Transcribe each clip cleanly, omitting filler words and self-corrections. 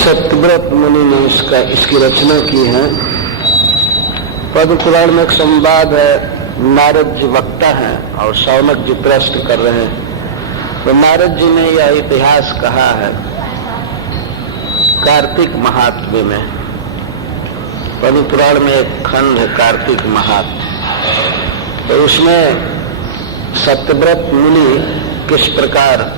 सत्यव्रत मुनि ने इसकी रचना की है। पद्म पुराण में एक संवाद है, नारद जी वक्ता हैं और शौनक जी प्रश्न कर रहे हैं। तो नारद जी ने यह इतिहास कहा है कार्तिक महात्म्य में। पद्म पुराण में एक खंड है कार्तिक महात्म्य, तो उसमें सत्यव्रत मुनि किस प्रकार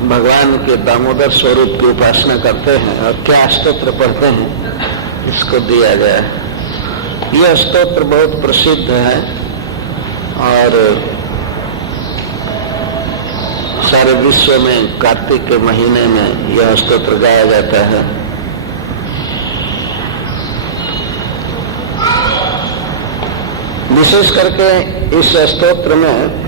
भगवान के दामोदर स्वरूप की उपासना करते हैं और क्या स्तोत्र पढ़ते हैं, इसको दिया गया है। यह स्तोत्र बहुत प्रसिद्ध है और सारे विश्व में कार्तिक के महीने में यह स्तोत्र गाया जाता है। विशेष करके इस स्तोत्र में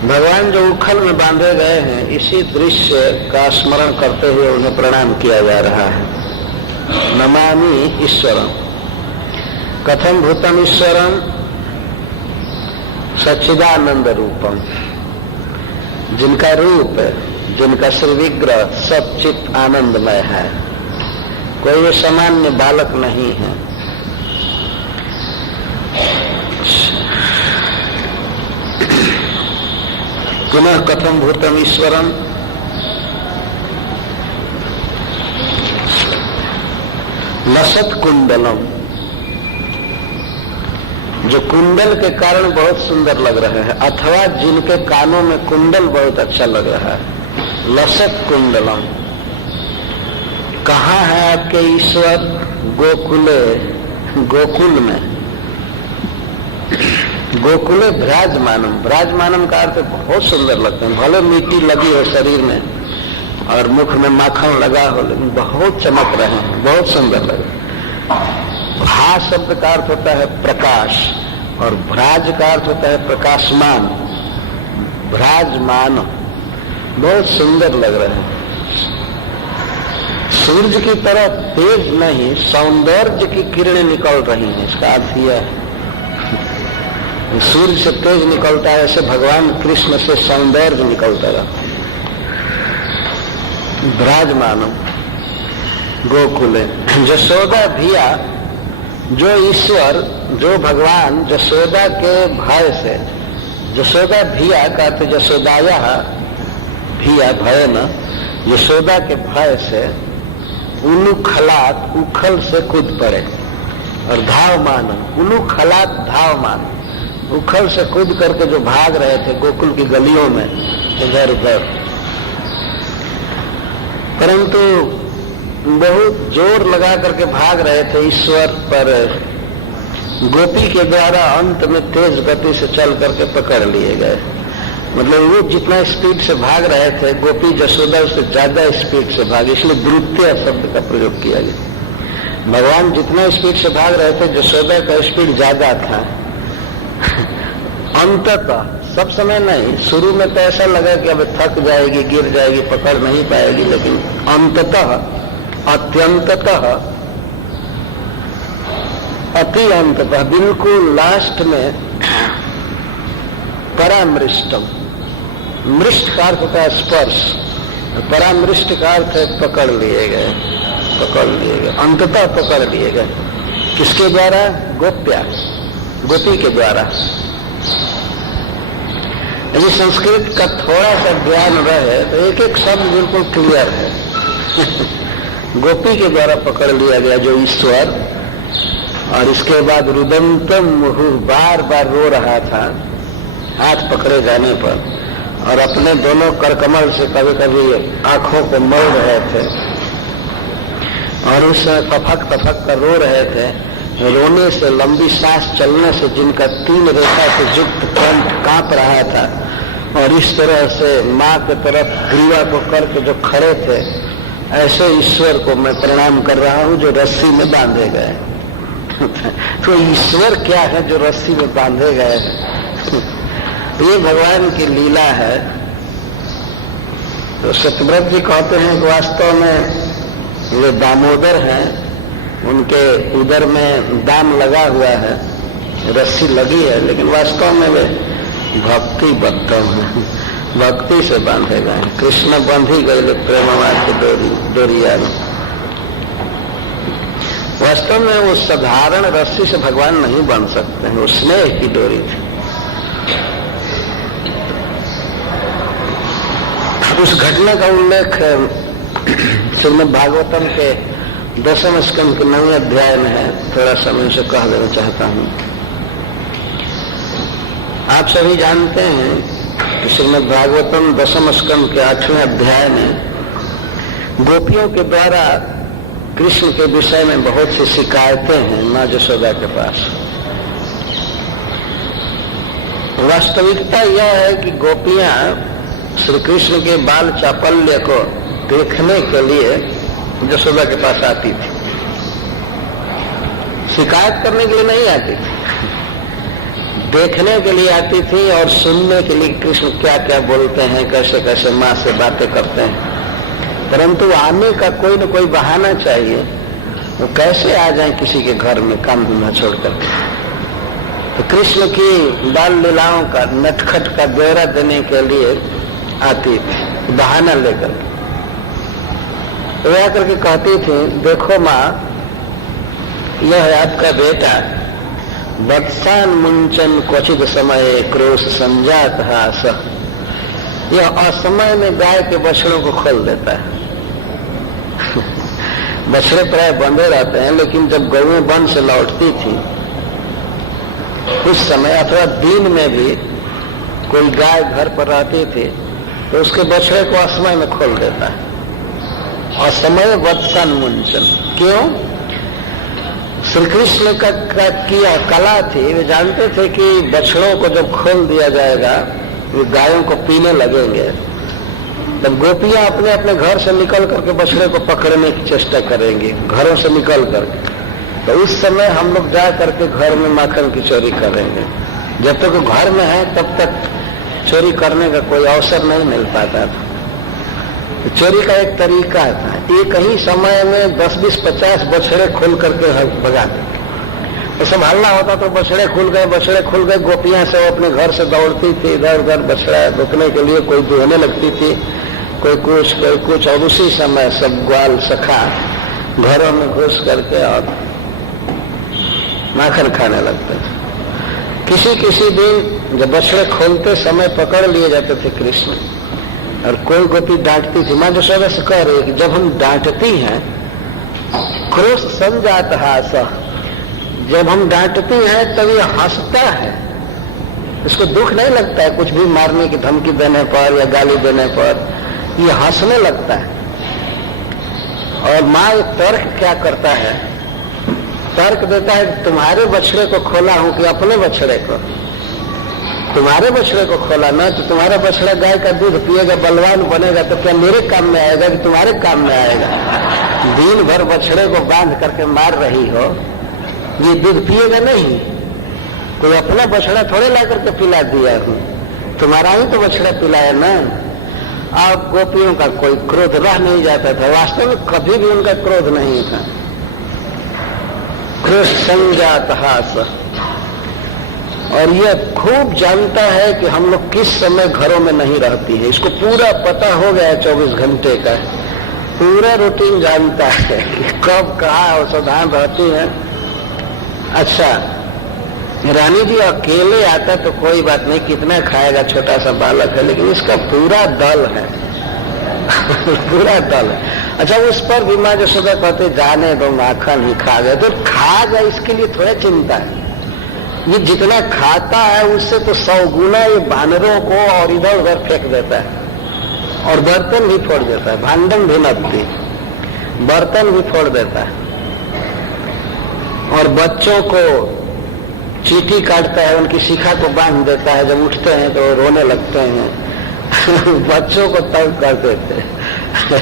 भगवान जो उखल में बांधे गए हैं, इसी दृश्य का स्मरण करते हुए उन्हें प्रणाम किया जा रहा है। नमामि ईश्वरम, कथम भूतम ईश्वरम सच्चिदानंद रूपम, जिनका रूप, जिनका श्री विग्रह सच्चित आनंदमय है, कोई सामान्य बालक नहीं है। पुनः कथम भूतम ईश्वरम, लसत कुंडलम, जो कुंडल के कारण बहुत सुंदर लग रहे हैं, अथवा जिनके कानों में कुंडल बहुत अच्छा लग रहा है। लसत कुंडलम, कहाँ है आपके ईश्वर? गोकुले, गोकुल में। गोकुले विराजमानम, विराजमानम का अर्थ बहुत सुंदर लगते हैं। भले मिट्टी लगी हो शरीर में और मुख में माखन लगा हो, लेकिन बहुत चमक रहे हैं, बहुत सुंदर लगे। भा शब्द का अर्थ होता है प्रकाश और भ्राज का अर्थ होता है प्रकाशमान। विराजमान, बहुत सुंदर लग रहे हैं। सूर्य की तरह तेज नहीं, सौंदर्य की किरणें निकल रही हैं, इसका अर्थ यह है। सूर्य से तेज निकलता है, ऐसे भगवान कृष्ण से सौंदर्य निकलता रहा। विराजमानम गोकुले, जसोदा धिया, जो ईश्वर, जो भगवान जसोदा के भय से, जसोदा धिया का अर्थ जसोदाया, धिया भय न, यशोदा के भय से उलूखलात, उखल से कूद पड़े और धावमान, उलूखलात धावमान, उखल से कूद करके जो भाग रहे थे गोकुल की गलियों में इधर उधर, परंतु बहुत जोर लगा करके भाग रहे थे ईश्वर पर। गोपी के द्वारा अंत में तेज गति से चल करके पकड़ लिए गए। मतलब वो जितना स्पीड से भाग रहे थे, गोपी जसोदा उससे ज्यादा स्पीड से भागे, इसलिए द्रुत्य शब्द का प्रयोग किया गया। भगवान जितना स्पीड से भाग रहे थे, जसोदा का स्पीड ज्यादा था। अंततः, सब समय नहीं, शुरू में तो ऐसा लगा कि अब थक जाएगी, गिर जाएगी, पकड़ नहीं पाएगी, लेकिन अंततः, अत्यंततः, अति अंततः, बिल्कुल लास्ट में परामृष्टम, मृष्ट का अर्थ होता है स्पर्श, परामृष्ट का अर्थ है पकड़ लिए गए, पकड़ लिए गए, अंततः पकड़ लिए गए। किसके द्वारा? गोप्या, गोपी के द्वारा। यदि संस्कृत का थोड़ा सा ज्ञान रहे तो एक एक शब्द बिल्कुल क्लियर है। गोपी के द्वारा पकड़ लिया गया जो ईश्वर, और इसके बाद रुदंतम मुहुः, बार बार रो रहा था हाथ पकड़े जाने पर, और अपने दोनों करकमल से कभी कभी आंखों को मल रहे थे और उस तफक तफक कर रो रहे थे। रोने से, लंबी सांस चलने से जिनका 3 रेखा से युक्त कंठ कांप रहा था, और इस तरह से माँ के तरफ ग्रीवा को करके जो खड़े थे, ऐसे ईश्वर को मैं प्रणाम कर रहा हूँ जो रस्सी में बांधे गए। तो ईश्वर क्या है जो रस्सी में बांधे गए हैं? ये भगवान की लीला है। तो सत्यव्रत जी कहते हैं कि वास्तव में ये दामोदर हैं, उनके उदर में दाम लगा हुआ है, रस्सी लगी है, लेकिन वास्तव में वे भक्ति बद्धम है। भक्ति से बांधे गए। कृष्ण बंधी गए प्रेमवा की डोरिया में। वास्तव में वो साधारण रस्सी से भगवान नहीं बन सकते हैं, वो स्नेह की डोरी थी। उस घटना का उल्लेख श्रीमद् भागवतम के 10वें स्कंद के 9वें अध्याय में है। थोड़ा समय से कह देना चाहता हूं। आप सभी जानते हैं कि श्रीमद् भागवतम 10वें स्कंद के 8वें अध्याय में गोपियों के द्वारा कृष्ण के विषय में बहुत सी शिकायतें हैं माँ यशोदा के पास। वास्तविकता यह है कि गोपियां श्री कृष्ण के बाल चापल्य को देखने के लिए यशोदा के पास आती थी। शिकायत करने के लिए नहीं आती थी, देखने के लिए आती थी और सुनने के लिए कृष्ण क्या क्या बोलते हैं, कैसे कैसे माँ से बातें करते हैं। परंतु आने का कोई न कोई बहाना चाहिए। वो कैसे आ जाए किसी के घर में काम धंधा छोड़कर। तो कृष्ण की बाल लीलाओं का नटखट का ब्यौरा देने के लिए आती थी, बहाना लेकर। वो आकर के कहती थी, देखो माँ, यह है आपका बेटा, वत्सान मुंचन क्वचित समय क्रोश संजात हास। यह असमय में गाय के बछड़ों को खोल देता है। बछड़े प्राय बंधे रहते हैं, लेकिन जब गौएं वन से लौटती थी उस समय अथवा दिन में भी कोई गाय घर पर रहती थी तो उसके बछड़े को असमय में खोल देता है। असमय वत्सन मुंचन। क्यों? श्री कृष्ण का किया कला थी। वे जानते थे कि बछड़ों को जब खोल दिया जाएगा वे गायों को पीने लगेंगे, तब गोपियां अपने अपने घर से निकल करके बछड़े को पकड़ने की चेष्टा करेंगी, घरों से निकल करके। तो उस समय हम लोग जा करके घर में माखन की चोरी करेंगे। जब तक वो घर में है तब तक चोरी करने का कोई अवसर नहीं मिल पाता था। तो चोरी का एक तरीका था, एक ही समय में 10, 20, 50 बछड़े खोल करके भगाते। तो सब हल्ला होता तो बछड़े खुल गए। गोपियां सब अपने घर से दौड़ती थी इधर उधर बछड़ा रोकने के लिए। कोई दुहने लगती थी, कोई कुछ। और उसी समय सब ग्वाल सखा घरों में घुस करके और माखन खाने लगते थे। किसी दिन जब बछड़े खोलते समय पकड़ लिए जाते थे कृष्ण, और कोई गोपी डांटती थी। माँ यशोदा से कह रही कि जब हम डांटती हैं क्रोश संजात हास, जब हम डांटती हैं तब ये हंसता है। इसको दुख नहीं लगता है कुछ भी मारने की धमकी देने पर या गाली देने पर, ये हंसने लगता है। और माँ तर्क क्या करता है? तर्क देता है कि तुम्हारे बछड़े को खोला हूं कि अपने बछड़े को? तुम्हारे बछड़े को खोला ना, तो तुम्हारा बछड़ा गाय का दूध पिएगा, बलवान बनेगा, तो क्या मेरे काम में आएगा कि तुम्हारे काम में आएगा? दिन भर बछड़े को बांध करके मार रही हो, ये दूध पिएगा नहीं। कोई अपना बछड़ा थोड़े ला करके पिला दिया हूं, तुम्हारा ही तो बछड़ा पिलाया ना। अब गोपियों का कोई क्रोध रह नहीं जाता था। वास्तव में कभी भी उनका क्रोध नहीं था। क्रोध संजात हास। और यह खूब जानता है कि हम लोग किस समय घरों में नहीं रहती है। इसको पूरा पता हो गया है, 24 घंटे का पूरा रूटीन जानता है कि कब कहाँ औषधान रहती है। अच्छा, रानी जी अकेले आता तो कोई बात नहीं, कितना खाएगा, छोटा सा बालक है, लेकिन इसका पूरा दल है। पूरा दल है। अच्छा, उस पर भी माँ यशोदा कहते जाने दो, माखन ही खा गए तो खा गए, इसके लिए थोड़ा चिंता है। ये जितना खाता है उससे तो 100 गुना ये बानरों को और इधर उधर फेंक देता है और बर्तन भी फोड़ देता है। भांडन भी नपती, बर्तन भी फोड़ देता है। और बच्चों को चीटी काटता है, उनकी शिखा को बांध देता है। जब उठते हैं तो रोने लगते हैं। बच्चों को तंग कर देते हैं।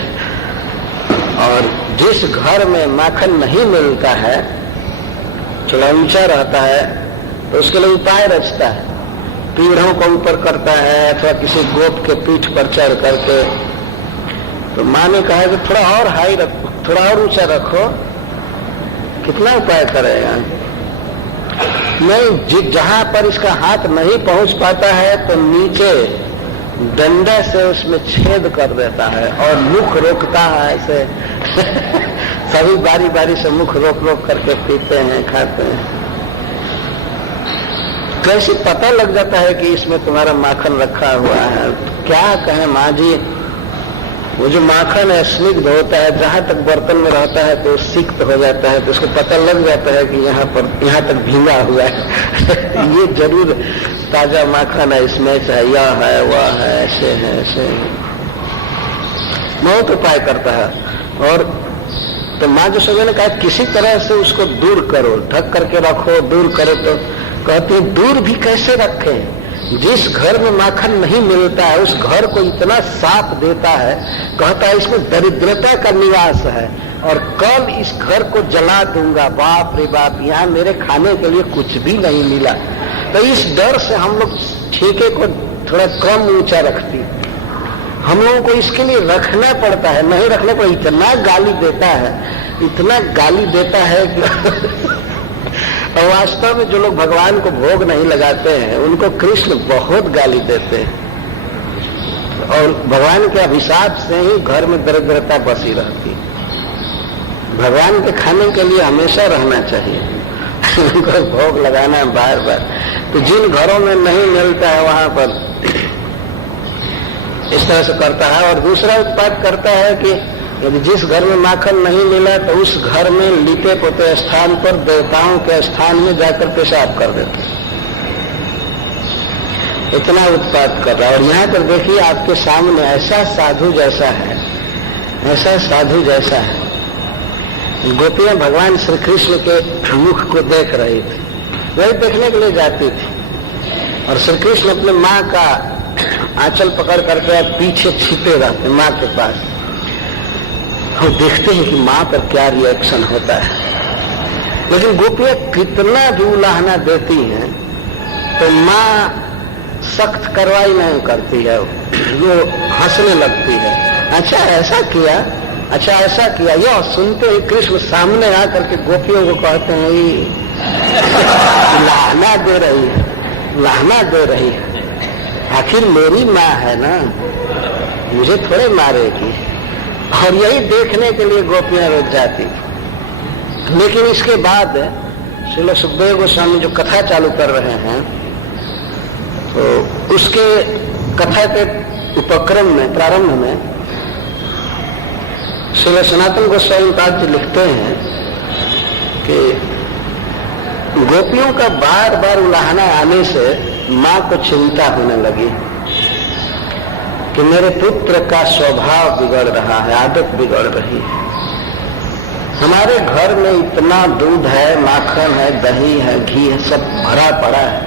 और जिस घर में माखन नहीं मिलता है, थोड़ा ऊंचा रहता है, तो उसके लिए उपाय रचता है। पीढ़ों को ऊपर करता है अथवा किसी गोप के पीठ पर चढ़ करके। तो माँ ने कहा कि थोड़ा और हाई रखो, थोड़ा और ऊंचा रखो। कितना उपाय करेगा? नहीं, जहां पर इसका हाथ नहीं पहुंच पाता है तो नीचे डंडे से उसमें छेद कर देता है और मुख रोकता है ऐसे सभी बारी बारी से मुख रोक रोक करके पीते हैं, खाते हैं। कैसे पता लग जाता है कि इसमें तुम्हारा माखन रखा हुआ है। क्या कहें माँ जी, वो जो माखन है स्निग्ध होता है, जहां तक बर्तन में रहता है तो सिक्त हो जाता है, तो उसको पता लग जाता है कि यहाँ तक भींगा हुआ है ये जरूर ताजा माखन है, इसमें चाहे यह है वह है, ऐसे है ऐसे है। बहुत उपाय करता है। और तो माँ जो समय ने कहा किसी तरह से उसको दूर करो, ढक करके रखो, दूर करो, तो कहती है दूर भी कैसे रखें। जिस घर में माखन नहीं मिलता है उस घर को इतना साफ देता है, कहता है इसमें दरिद्रता का निवास है और कल इस घर को जला दूंगा। बाप रे बाप, यहाँ मेरे खाने के लिए कुछ भी नहीं मिला। तो इस डर से हम लोग ठेके को थोड़ा कम ऊंचा रखती, हम लोगों को इसके लिए रखना पड़ता है। नहीं रखने पर इतना गाली देता है, इतना गाली देता है कि और वास्तव में जो लोग भगवान को भोग नहीं लगाते हैं उनको कृष्ण बहुत गाली देते हैं और भगवान के अभिशाप से ही घर में दरिद्रता बसी रहती है। भगवान के खाने के लिए हमेशा रहना चाहिए उनको भोग लगाना है बार बार। तो जिन घरों में नहीं मिलता है वहां पर इस तरह से करता है। और दूसरा उत्पाद करता है कि यदि जिस घर में माखन नहीं मिला तो उस घर में लिपे पोते स्थान पर देवताओं के स्थान में जाकर पेशाब कर देते, इतना उत्पाद कर रहा है। और यहाँ पर देखिए आपके सामने ऐसा साधु जैसा है, ऐसा साधु जैसा है। गोपियां भगवान श्री कृष्ण के मुख को देख रही थी, वही देखने के लिए जाती थी और श्री कृष्ण अपने माँ का आंचल पकड़ करके पीछे छिपे रहते माँ के पास। हम देखते हैं कि माँ पर क्या रिएक्शन होता है। लेकिन गोपियां कितना भी उलाहना देती हैं तो माँ सख्त कार्रवाई नहीं करती है, वो हंसने लगती है। अच्छा ऐसा किया, अच्छा ऐसा किया। यह सुनते ही कृष्ण सामने आकर के गोपियों को कहते हैं लाहना दे रही है, लाहना दे रही है। आखिर मेरी माँ है ना, मुझे थोड़े मारेगी। और यही देखने के लिए गोपियां रोज जाती थी। लेकिन इसके बाद श्रील सुखदेव गोस्वामी जो कथा चालू कर रहे हैं तो उसके कथा के उपक्रम में प्रारंभ में श्रील सनातन गोस्वामी पाद जी लिखते हैं कि गोपियों का बार बार उलाहना आने से माँ को चिंता होने लगी कि मेरे पुत्र का स्वभाव बिगड़ रहा है, आदत बिगड़ रही है। हमारे घर में इतना दूध है, माखन है, दही है, घी है, सब भरा पड़ा है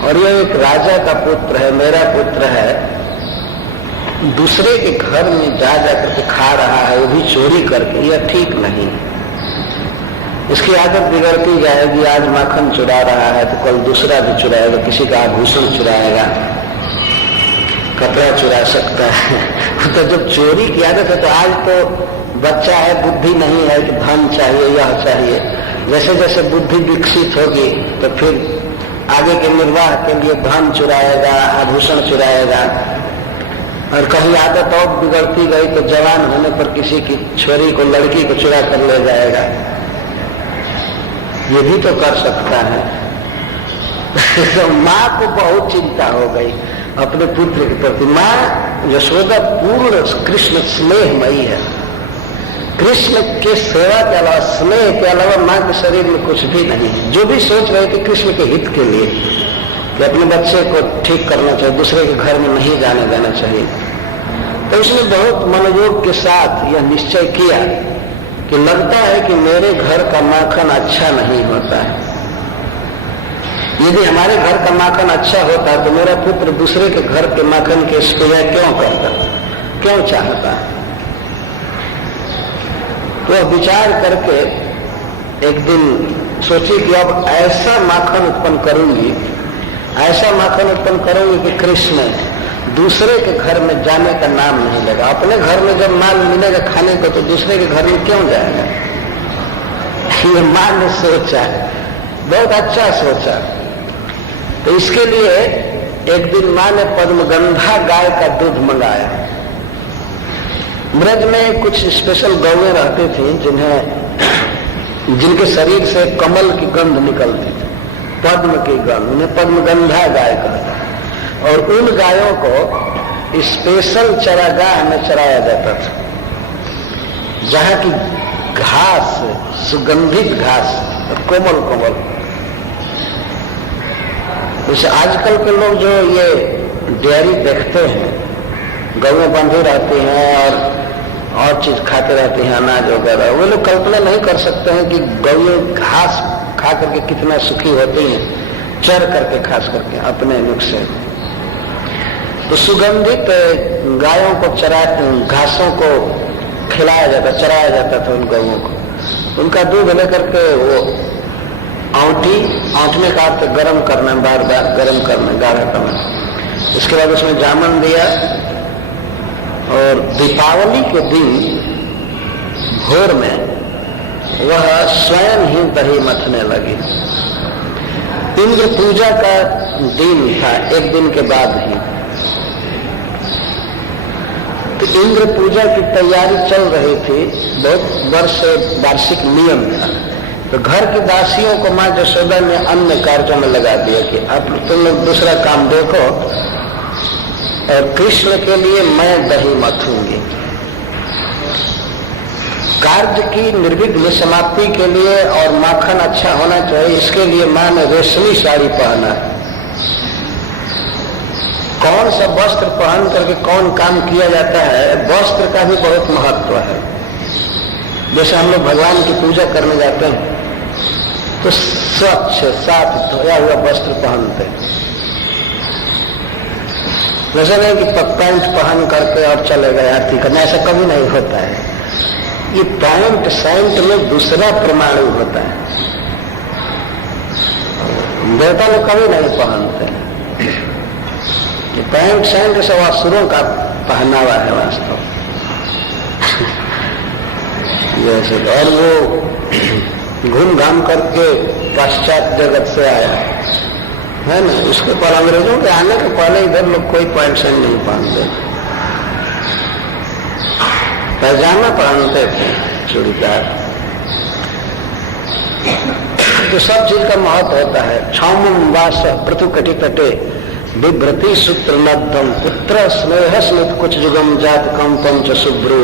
और यह एक राजा का पुत्र है, मेरा पुत्र है, दूसरे के घर में जा करके खा रहा है, वो भी चोरी करके। यह ठीक नहीं, इसकी आदत बिगड़ती जाएगी। आज माखन चुरा रहा है तो कल दूसरा भी चुराएगा, किसी का आभूषण चुराएगा, कपड़ा चुरा सकता है। तो जब चोरी की आदत है तो आज तो बच्चा है, बुद्धि नहीं है कि धन चाहिए, यह चाहिए। जैसे जैसे बुद्धि विकसित होगी तो फिर आगे के निर्वाह के लिए धन चुराएगा, आभूषण चुराएगा। और कहीं आदत और बिगड़ती गई तो जवान होने पर किसी की छोरी को, लड़की को चुरा कर ले जाएगा। ये भी तो कर सकता है। तो माँ को बहुत चिंता हो गई अपने पुत्र के प्रति। माँ यशोदा पूर्ण कृष्ण स्नेहमयी है। कृष्ण के सेवा के अलावा, स्नेह के अलावा माँ के शरीर में कुछ भी नहीं है। जो भी सोच रहे थे कृष्ण के हित के लिए कि अपने बच्चे को ठीक करना चाहिए, दूसरे के घर में नहीं जाने देना चाहिए, तो उसने बहुत मनोयोग के साथ यह निश्चय किया कि लगता है कि मेरे घर का माखन अच्छा नहीं होता है। यदि हमारे घर का माखन अच्छा होता तो मेरा पुत्र दूसरे के घर के माखन के स्पेयर क्यों करता, क्यों चाहता। तो विचार करके एक दिन सोची कि अब ऐसा माखन उत्पन्न करूंगी, ऐसा माखन उत्पन्न करूंगी कि कृष्ण दूसरे के घर में जाने का नाम नहीं लेगा। अपने घर में जब माल मिलेगा खाने को तो दूसरे के घर में क्यों जाएगा। ये मां ने सोचा, बहुत अच्छा सोचा। तो इसके लिए एक दिन माँ ने पद्मगंधा गाय का दूध मंगाया। ब्रज में कुछ स्पेशल गौएं रहती थी जिनके शरीर से कमल की गंध निकलती थी, पद्म की गंध, उन्हें पद्मगंधा गाय कहते। और उन गायों को स्पेशल चरागाह में चराया जाता था, जहां की घास, सुगंधित घास, कोमल कोमल। जैसे आजकल के लोग जो ये डेयरी देखते हैं, गौएं बंधी रहती हैं और चीज खाते रहते हैं, अनाज वगैरह, वो लोग कल्पना नहीं कर सकते हैं कि गौएं घास खा करके कितना सुखी होती हैं, चर करके, खास करके अपने नुस्खे। तो सुगंधित गायों को घासों को खिलाया जाता, चराया जाता था उन गौओं को। उनका दूध लेकर के वो औंठने का अर्थ गर्म करना, बार बार गर्म करना, गाढ़ा करना। इसके बाद उसमें जामन दिया और दीपावली के दिन भोर में वह स्वयं ही दही मथने लगी। इंद्र पूजा का दिन था, एक दिन के बाद ही। तो इंद्र पूजा की तैयारी चल रही थी, बहुत वार्षिक नियम था। तो घर की दासियों को माँ यशोदा ने अन्य कार्यों में लगा दिया कि अब तुम लोग दूसरा काम देखो, और कृष्ण के लिए मैं दही मथूंगी। कार्य की निर्विघ्न समाप्ति के लिए और माखन अच्छा होना चाहिए, इसके लिए माँ ने रेशमी साड़ी पहना। कौन सा वस्त्र पहन करके कौन काम किया जाता है, वस्त्र का भी बहुत महत्व है। जैसे हम लोग भगवान की पूजा करने जाते हैं तो स्वच्छ साफ धोया हुआ वस्त्र पहनते हैं, वैसे नहीं कि पैंट पहन करके और चले गए आरती करना, ऐसा कभी नहीं होता है। ये पैंट शैंट में दूसरा परमाणु होता है, देवता लोग कभी नहीं पहनते। ये पैंट शैंट सब असुरों का पहनावा है वास्तव। जैसे और वो घूम घाम करके पाश्चात्य जगत से आया है ना, उसके पर अंग्रेजों के आने के पहले इधर लोग कोई पैंट शर्ट नहीं पहनते, पैजामा पहनते थे, चूड़ीदार। तो सब चीज का महत्व होता है। क्षौम वास पृथु कटि तटे बिभ्रति सूत्र नद्धम पुत्र स्नेह स्मित कुछ जुगम जात कंपम च शुभ्रू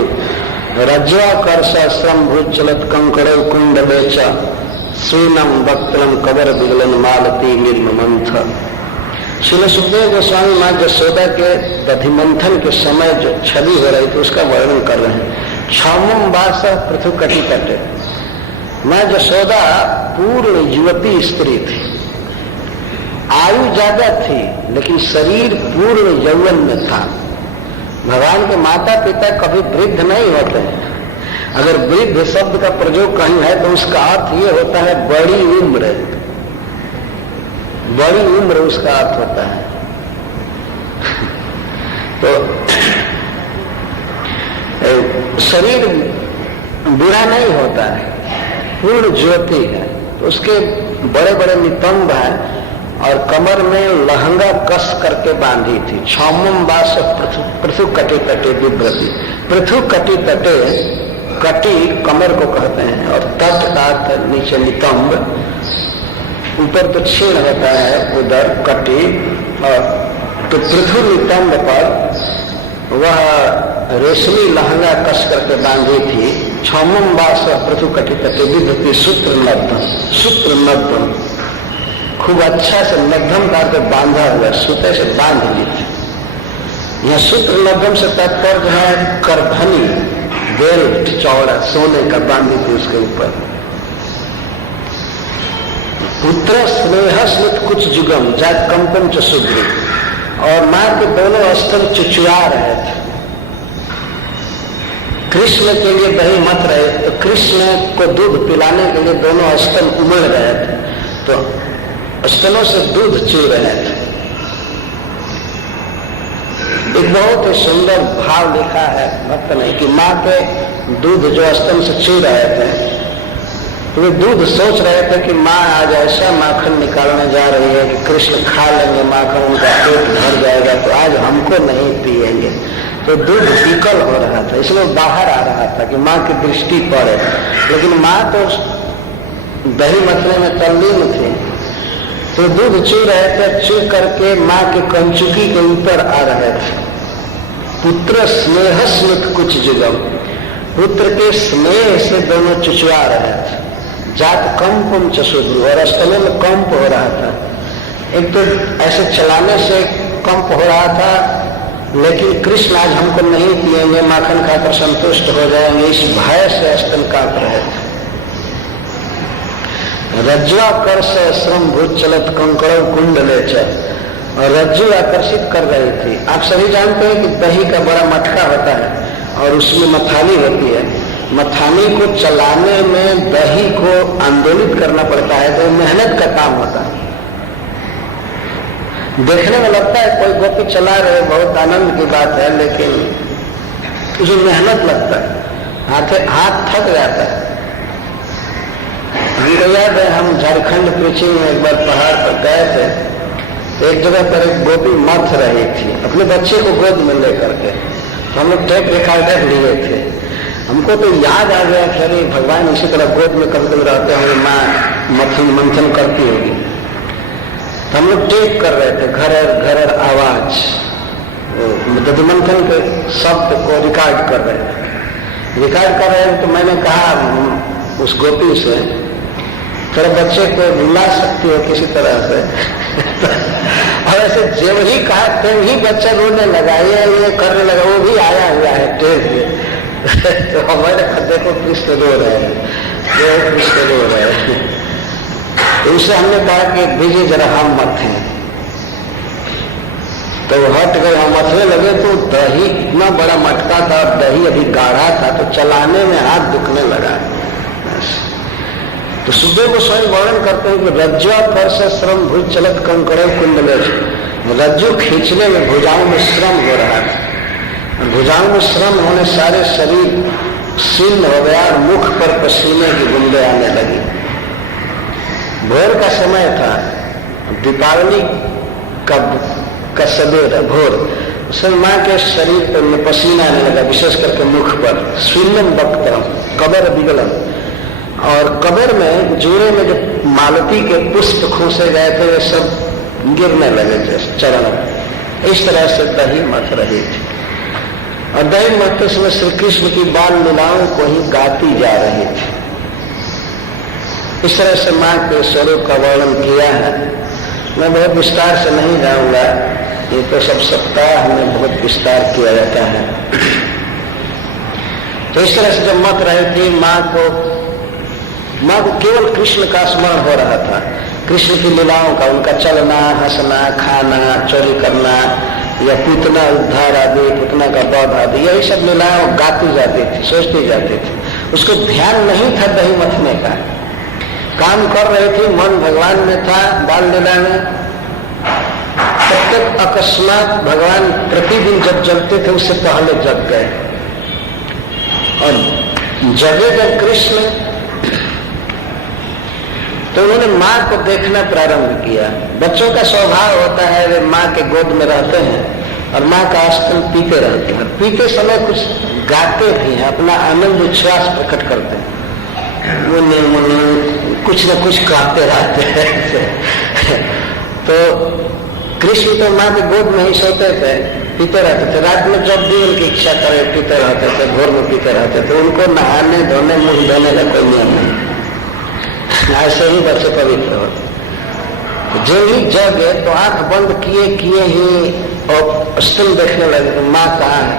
रज्वाकर्ष श्रम भूचलत कंकड़ कुंड बेच श्रीनम वक्त्रम कबर बिगलन मालती निर्मंथ। श्री सुखदेव गोस्वामी माँ यशोदा के दधिमंथन के समय जो छवि हो रही थी उसका वर्णन कर रहे हैं। क्षौमम वास पृथु कटि तटे। माँ यशोदा पूर्ण युवती स्त्री थी, आयु ज्यादा थी लेकिन शरीर पूर्ण यौवन में था। भगवान के माता पिता कभी वृद्ध नहीं होते हैं। अगर वृद्ध शब्द का प्रयोग कहीं है तो उसका अर्थ ये होता है बड़ी उम्र, बड़ी उम्र उसका अर्थ होता है। तो शरीर बुरा नहीं होता है, पूर्ण ज्योति है। तो उसके बड़े बड़े नितंब हैं और कमर में लहंगा कस करके बांधी थी। क्षौमम वास पृथु कटि तटे विभ्रति। पृथु कटि तटे, कटि कमर को कहते हैं और तट का अर्थ नीचे नितंब, ऊपर तो छीण होता है, उधर कटि। और तो पृथु नितंब पर वह रेशमी लहंगा कस करके बांधी थी। क्षौमम वास पृथु कटि तटे विभ्रति सूत्र नद्धम। सूत्र नद्धम खूब अच्छा से नद्धम करके बांधा हुआ, सूते से बांध ली थी। यह सूत्र नद्धम से तात्पर्य है करधनी, बेल्ट चौड़ा सोने का बांधी थी उसके ऊपर। पुत्र स्नेह स्मित कुछ जुगम जात कंपन च शुभ्र। और मां के दोनों स्तन चुचुआ रहे थे। कृष्ण के लिए दही मथ रहे तो कृष्ण को दूध पिलाने के लिए दोनों स्तन उमड़ रहे थे, तो स्तनों से दूध चू रहे थे। एक बहुत ही सुंदर भाव लिखा है भक्त ने कि माँ के दूध जो स्तन से चू रहे थे तो वे दूध सोच रहे थे कि माँ आज ऐसा माखन निकालने जा रही है कि कृष्ण खा लेंगे माखन, उनका पेट भर जाएगा, तो आज हमको नहीं पिएंगे। तो दूध विकल हो रहा था, इसलिए बाहर आ रहा था कि माँ की दृष्टि पड़े। लेकिन माँ तो दही मथने में तल्लीन थी, तो दूध चू रहे थे, चू करके माँ के कंचुकी के ऊपर आ रहे थे। पुत्र स्नेह स्मित कुछ जुगम, पुत्र के स्नेह से दोनों चुचवा रहे थे। जात कंपम चशुद्रु, और स्तनों में कंप हो रहा था। एक तो ऐसे चलाने से कंप हो रहा था, लेकिन कृष्ण आज हमको नहीं पिएंगे, माखन खाकर संतुष्ट हो जाएंगे, इस भय से स्तन कांप रहे थे। रज्ज्वाकर्ष श्रम भूत चलत कंकड़ कुंडले च, और रज्जु आकर्षित कर रही थी। आप सभी जानते हैं कि दही का बड़ा मटका होता है और उसमें मथानी होती है। मथानी को चलाने में दही को आंदोलित करना पड़ता है, तो मेहनत का काम होता है। देखने में लगता है कोई गोपी चला रहे, बहुत आनंद की बात है, लेकिन उसमें मेहनत लगता है, हाथ थक जाता है। हमको याद है, हम झारखंड पीछे में एक बार पहाड़ पर गए थे, तो एक जगह पर एक गोपी मथ रही थी अपने बच्चे को गोद में लेकर के। तो हम लोग टेप रिकॉर्डर लिए थे। हमको तो याद आ गया कि अरे भगवान इसी तरह गोद में कभी कभी रहते हैं, माँ मंथन करती होगी। तो हम लोग टेप कर रहे थे, घर आवाज, दधि मंथन के शब्द को रिकॉर्ड कर रहे थे। तो मैंने कहा उस गोपी से, तेरे बच्चे को रुला सकती हो किसी तरह से। और ऐसे जब ही कहा तब ही बच्चा रोने लगा, ये करने लगा, वो भी आया हुआ है टेप में। तो हमारे देखो कृष्ण रो रहे हैं, कृष्ण रो रहे हैं। तो उससे हमने कहा कि दीजिए जरा हम मत हैं। तो हट गए, हम मथने लगे तो दही इतना बड़ा मटका था, दही अभी गाढ़ा था, तो चलाने में हाथ दुखने लगा। तो सुखदेव गोस्वामी वर्णन करते हैं कि रज्ज्वाकर्ष श्रम भुज चलत कंकड़ कुंडले, रज्जु खींचने में भुजाओं में श्रम हो रहा था। भुजाओं में श्रम होने सारे शरीर शीर्ण हो गया और मुख पर पसीने की बूंदें आने लगी। भोर का समय था, दीपावली का सवेरा भोर, उसमें माँ के शरीर पर पसीना आने लगा, विशेष करके मुख पर। स्विन्नम वक्त्रम कबर विगलम, और कबर में जूड़े में जो मालती के पुष्प खोसे गए थे वे सब गिरने लगे थे चरण। इस तरह से दही मथ रही थी, और दही मथते समय श्री कृष्ण की बाल लीलाओं को ही गाती जा रही थी। इस तरह से माँ के स्वरूप का वर्णन किया है। मैं बहुत विस्तार से नहीं जाऊंगा, ये तो सब सप्ताह में बहुत विस्तार किया जाता है। तो इस तरह से जब मत रही थी, माँ को केवल कृष्ण का स्मरण हो रहा था, कृष्ण की लीलाओं का, उनका चलना, हंसना, खाना, चोरी करना, या पूतना उद्धार आदि, पूतना का बध आदि, यही सब लीलाएं गाती जाती थी, सोचती जाती थी। उसको ध्यान नहीं था दही मथने का, काम कर रही थी, मन भगवान में था, बाल लीला में। तब तक अकस्मात भगवान प्रतिदिन जब जगते थे उससे पहले जग गए, और जगे जब कृष्ण तो उन्होंने माँ को देखना प्रारंभ किया। बच्चों का स्वभाव होता है, वे माँ के गोद में रहते हैं और माँ का स्तन पीते रहते हैं। पीते समय कुछ गाते भी हैं, अपना आनंद उच्छ्वास प्रकट करते हैं, मुन्नी कुछ न कुछ कहते रहते हैं। तो कृष्ण तो माँ के गोद में ही सोते थे, पीते रहते थे। रात में जब भी उनकी इच्छा करे पीते रहते थे, भोर में पीते रहते थे। उनको नहाने धोने मुंह धोने का कोई नियम नहीं, ऐसे ही बच्चे पवित्र हो। जो ही जगे तो आंख बंद किए किए ही और स्तन देखने लगे तो माँ कहाँ है।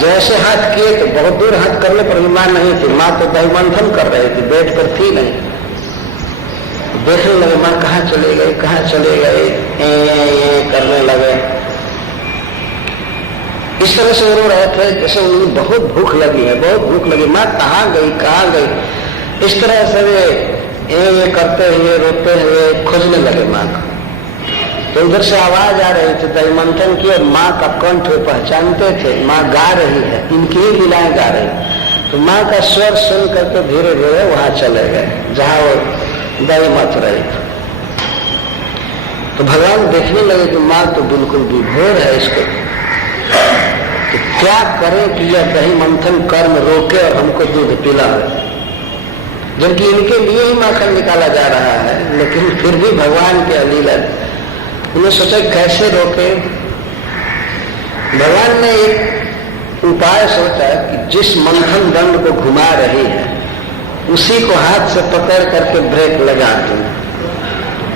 जैसे हाथ किए तो बहुत दूर हाथ करने पर भी माँ नहीं थी। माँ तो दही मंथन कर रही थी, बेड पर थी नहीं। देखने लगे माँ कहाँ चले गए, कहाँ चले गए, करने लगे। इस तरह से रो रहे थे जैसे उन्हें बहुत भूख लगी है, बहुत भूख लगी। माँ कहाँ गई, कहाँ गई, इस तरह से वे ये करते हुए रोते हुए खोजने लगे माँ को। तो उधर से आवाज आ रही थी दही मंथन की, और माँ का कंठ पहचानते थे, माँ गा रही है, इनकी ही लीलाएं गा रही। तो माँ का स्वर सुन करके धीरे धीरे वहां चले गए जहां वो दही मत रही थी। तो भगवान देखने लगे कि माँ तो बिल्कुल विभोर है इसको, तो क्या करें कि यह दही मंथन कर्म रोके और हमको दूध पिलाए, जबकि इनके लिए ही माखन निकाला जा रहा है, लेकिन फिर भी भगवान के अलीला। उन्हें सोचा कैसे रोके। भगवान ने एक उपाय सोचा कि जिस मंथन दंड को घुमा रही है उसी को हाथ से पकड़ करके ब्रेक लगा दूं,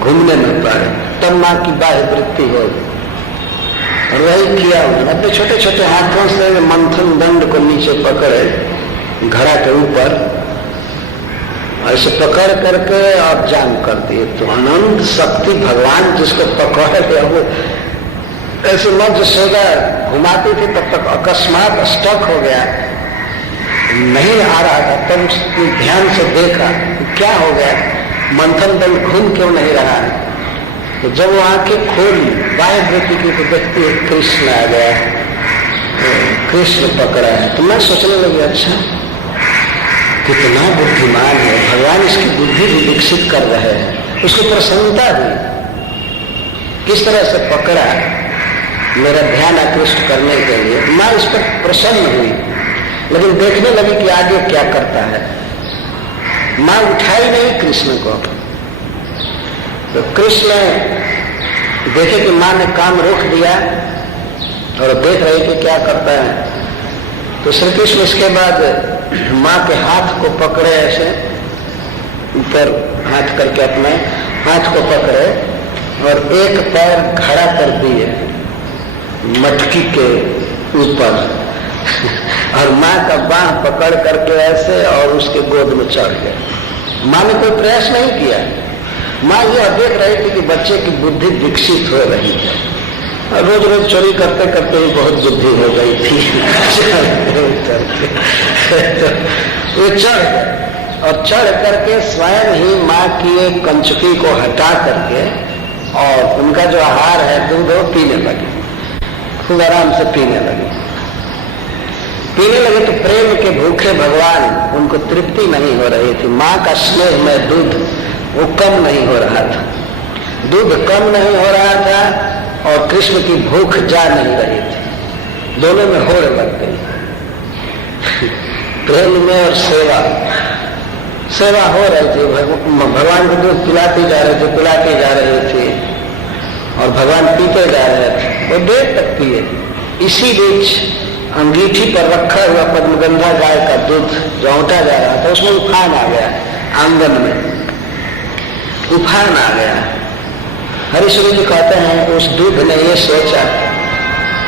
घूमने न पाए, तब माँ की बाह्य वृत्ति होगी। और वही किया उन्होंने, अपने छोटे छोटे हाथों से मंथन दंड को नीचे पकड़े घड़ा के ऊपर, ऐसे पकड़ करके और जाम कर दिए। तो अनंत शक्ति भगवान जिसको पकड़ लिया वो ऐसे मध्य सोदा घुमाती थी, तब तक अकस्मात स्टक हो गया, नहीं आ रहा था। तब उसने ध्यान से देखा क्या हो गया, मंथन दंड घूम क्यों नहीं रहा है। तो जब वो आंखें खोली बाह्य वृत्ति की तो देखती है कृष्ण आ गया, कृष्ण पकड़ा है। तो मैं सोचने लगी अच्छा कितना बुद्धिमान है, भगवान इसकी बुद्धि भी विकसित कर रहे हैं। उसको प्रसन्नता हुई, किस तरह से पकड़ा मेरा ध्यान आकृष्ट करने के लिए। माँ इस पर प्रसन्न हुई, लेकिन देखने लगी कि आगे क्या करता है। माँ उठाई नहीं कृष्ण को। तो कृष्ण देखे कि माँ ने काम रोक दिया और देख रहे कि क्या करता है। तो श्री कृष्ण इसके बाद माँ के हाथ को पकड़े, ऐसे ऊपर हाथ करके अपने हाथ को पकड़े और एक पैर खड़ा कर दिए मटकी के ऊपर और माँ का बाह पकड़ करके ऐसे और उसके गोद में चढ़ गए। माँ ने कोई प्रयास नहीं किया। माँ यह देख रही थी कि बच्चे की बुद्धि विकसित हो रही है, और रोज रोज चोरी करते करते ही बहुत बुद्धि हो गई थी। तो वो चढ़ गए और चढ़ करके स्वयं ही माँ की एक कंचुकी को हटा करके और उनका जो आहार है दूध वो पीने लगे, खूब आराम से पीने लगे। तो प्रेम के भूखे भगवान, उनको तृप्ति नहीं हो रही थी। माँ का स्नेह में दूध वो कम नहीं हो रहा था, दूध कम नहीं हो रहा था और कृष्ण की भूख जा नहीं रही थी, दोनों में होड़ लग गई। प्रेम में और सेवा हो रही थी, भगवान को दूध पिलाती जा रही थी और भगवान पीते जा रहे थे। वो देर तक पिए। इसी बीच अंगीठी पर रखा हुआ पद्मगंधा गाय का दूध जो औंटा जा रहा था उसमें उफान आ गया, आंगन में उफान आ गया। हरिश्वरी जी कहते हैं उस दूध ने ये सोचा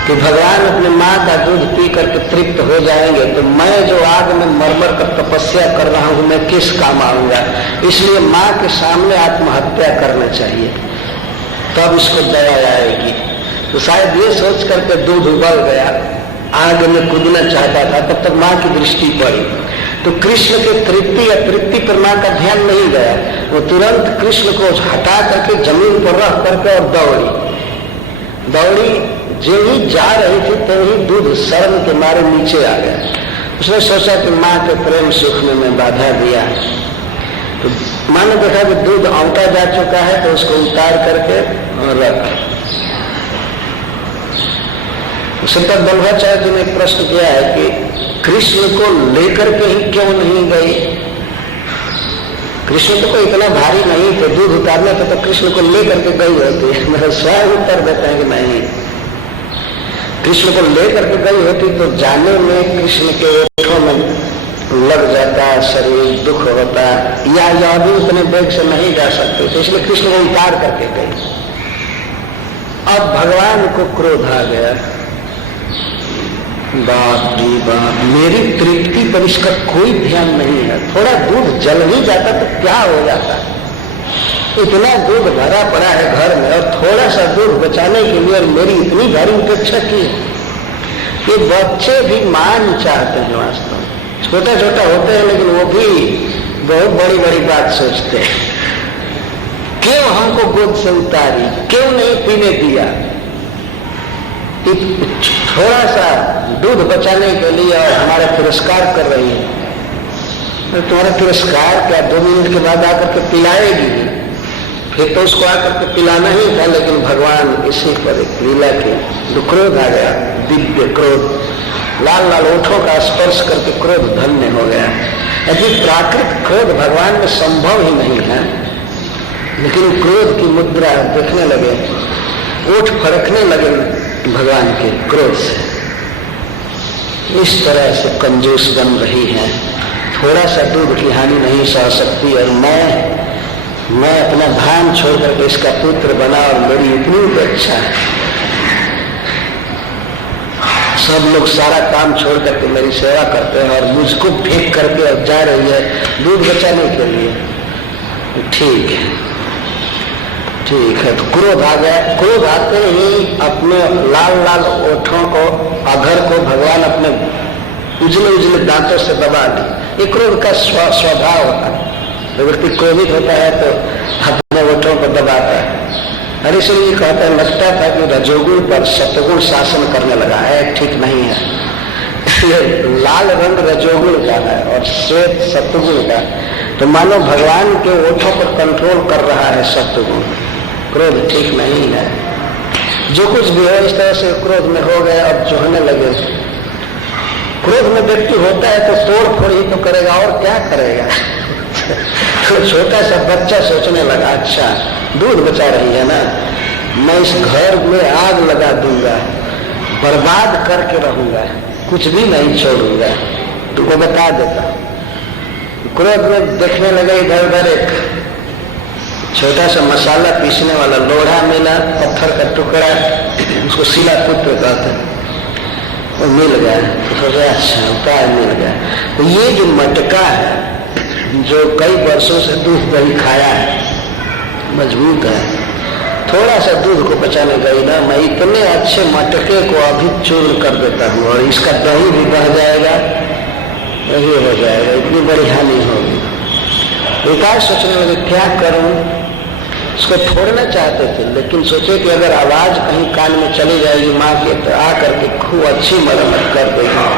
कि भगवान अपनी माँ का दूध पी करके तृप्त हो जाएंगे तो मैं जो आग में मरमर कर तपस्या कर रहा हूं मैं किस काम आऊंगा, इसलिए माँ के सामने आत्महत्या करना चाहिए, तब इसको दया आएगी। तो शायद ये सोच करके दूध उबल गया, आग में कूदना चाहता था, तब तक माँ की दृष्टि पड़ी। तो कृष्ण के तृप्ति या तृप्ति पर माँ का ध्यान नहीं गया, वो तुरंत कृष्ण को हटा करके जमीन पर रख करके और दौड़ी जो ही जा रही थी तो ही दूध शर्म के मारे नीचे आ गया। उसने सोचा कि माँ के प्रेम सुख में मैं बाधा दिया। तो माँ ने देखा कि दूध औंटा जा चुका है तो उसको उतार करके और रख। श्रीपद वल्लभाचार्य जी ने एक प्रश्न किया है कि कृष्ण को लेकर के ही क्यों नहीं गई। कृष्ण तो कोई इतना भारी नहीं थे, दूध उतारने पे तो कृष्ण को लेकर के गई होती। मेरा स्वयं उत्तर देता है कि नहीं, कृष्ण को लेकर के गई होती तो जाने में कृष्ण के ओठों में लग जाता, शरीर दुख होता, या भी उतने वेग से नहीं जा सकते, तो इसलिए कृष्ण को उतार करके गई। अब भगवान को क्रोध आ गया, बाप रे बाप, मेरी तृप्ति पर इसका कोई ध्यान नहीं है। थोड़ा दूध जल ही जाता तो क्या हो जाता, इतना दूध भरा पड़ा है घर में और थोड़ा सा दूध बचाने के लिए और मेरी इतनी भारी उपेक्षा की। ये बच्चे भी मान चाहते हैं, वास्तव में छोटा छोटा होते हैं लेकिन वो भी बहुत बड़ी बड़ी बात सोचते हैं। क्यों हमको गोद से उतारी, क्यों नहीं पीने दिया। थोड़ा सा दूध बचाने के लिए और हमारा तिरस्कार कर रही है, तुम्हारा तिरस्कार क्या 2 मिनट के बाद आकर के पिलाएगी, फिर तो उसको आकर के पिलाना ही था, लेकिन भगवान इसी पर एक लीला की, तो क्रोध आ गया, दिव्य क्रोध, लाल लाल ओठों का स्पर्श करके क्रोध धन्य हो गया। अभी प्राकृत क्रोध भगवान में संभव ही नहीं है, लेकिन क्रोध की मुद्रा देखने लगे, ओठ फड़कने लगे भगवान के क्रोध से। इस तरह से कंजूस बन रही है, थोड़ा सा दूध की हानि नहीं सह सकती, और मैं अपना भान छोड़ करके इसका पुत्र बना और मेरी इतनी उपेक्षा है, सब लोग सारा काम छोड़ करके मेरी सेवा करते हैं और मुझको फेंक करके अब जा रही है दूध बचाने के लिए। ठीक है, ठीक है। तो क्रोध आ गया, क्रोध आते ही अपने लाल लाल ओठों को, अधर को भगवान अपने उजले उजले दांतों से दबा दी। ये क्रोध का स्वभाव होता है, जब व्यक्ति क्रोधित होता है तो अपने ओठों को दबाता है। और इसलिए कहता है, लगता था कि रजोगुण पर सतगुण शासन करने लगा है, ठीक नहीं है। इसलिए लाल रंग रजोगुण का है और श्वेत सतगुण का, तो मानो भगवान के ओठों पर कंट्रोल कर रहा है सतगुण। क्रोध ठीक नहीं है। जो कुछ भी हो इस तरह से क्रोध में हो गए, अब जोहने लगे। क्रोध में व्यक्ति होता है तो तोड़ फोड़ ही तो करेगा, और क्या करेगा। तो छोटा सा बच्चा सोचने लगा, अच्छा दूध बचा रही है ना, मैं इस घर में आग लगा दूंगा, बर्बाद करके रहूंगा, कुछ भी नहीं छोड़ूंगा, तो वो बता देता। क्रोध में देखने लगा, इधर उधर एक छोटा सा मसाला पीसने वाला लोढ़ा मिला, पत्थर का टुकड़ा, उसको शिला पुत्र कहते हैं, वो मिल गया। तो सोचा अच्छा उपाय मिल गया। तो ये जो मटका है, जो कई वर्षों से दूध दही खाया है, मजबूत है, थोड़ा सा दूध को बचाने गई ना, मैं इतने अच्छे मटके को अभी चूर्ण कर देता हूँ और इसका दही भी बह जाएगा, यही हो जाएगा, इतनी बड़ी हानि होगी। विकास सोचने लगे क्या करूं, उसको छोड़ना चाहते थे, लेकिन सोचे कि अगर आवाज कहीं कान में चली जाएगी माँ के, तो आकर के खूब अच्छी मरम्मत कर देगी।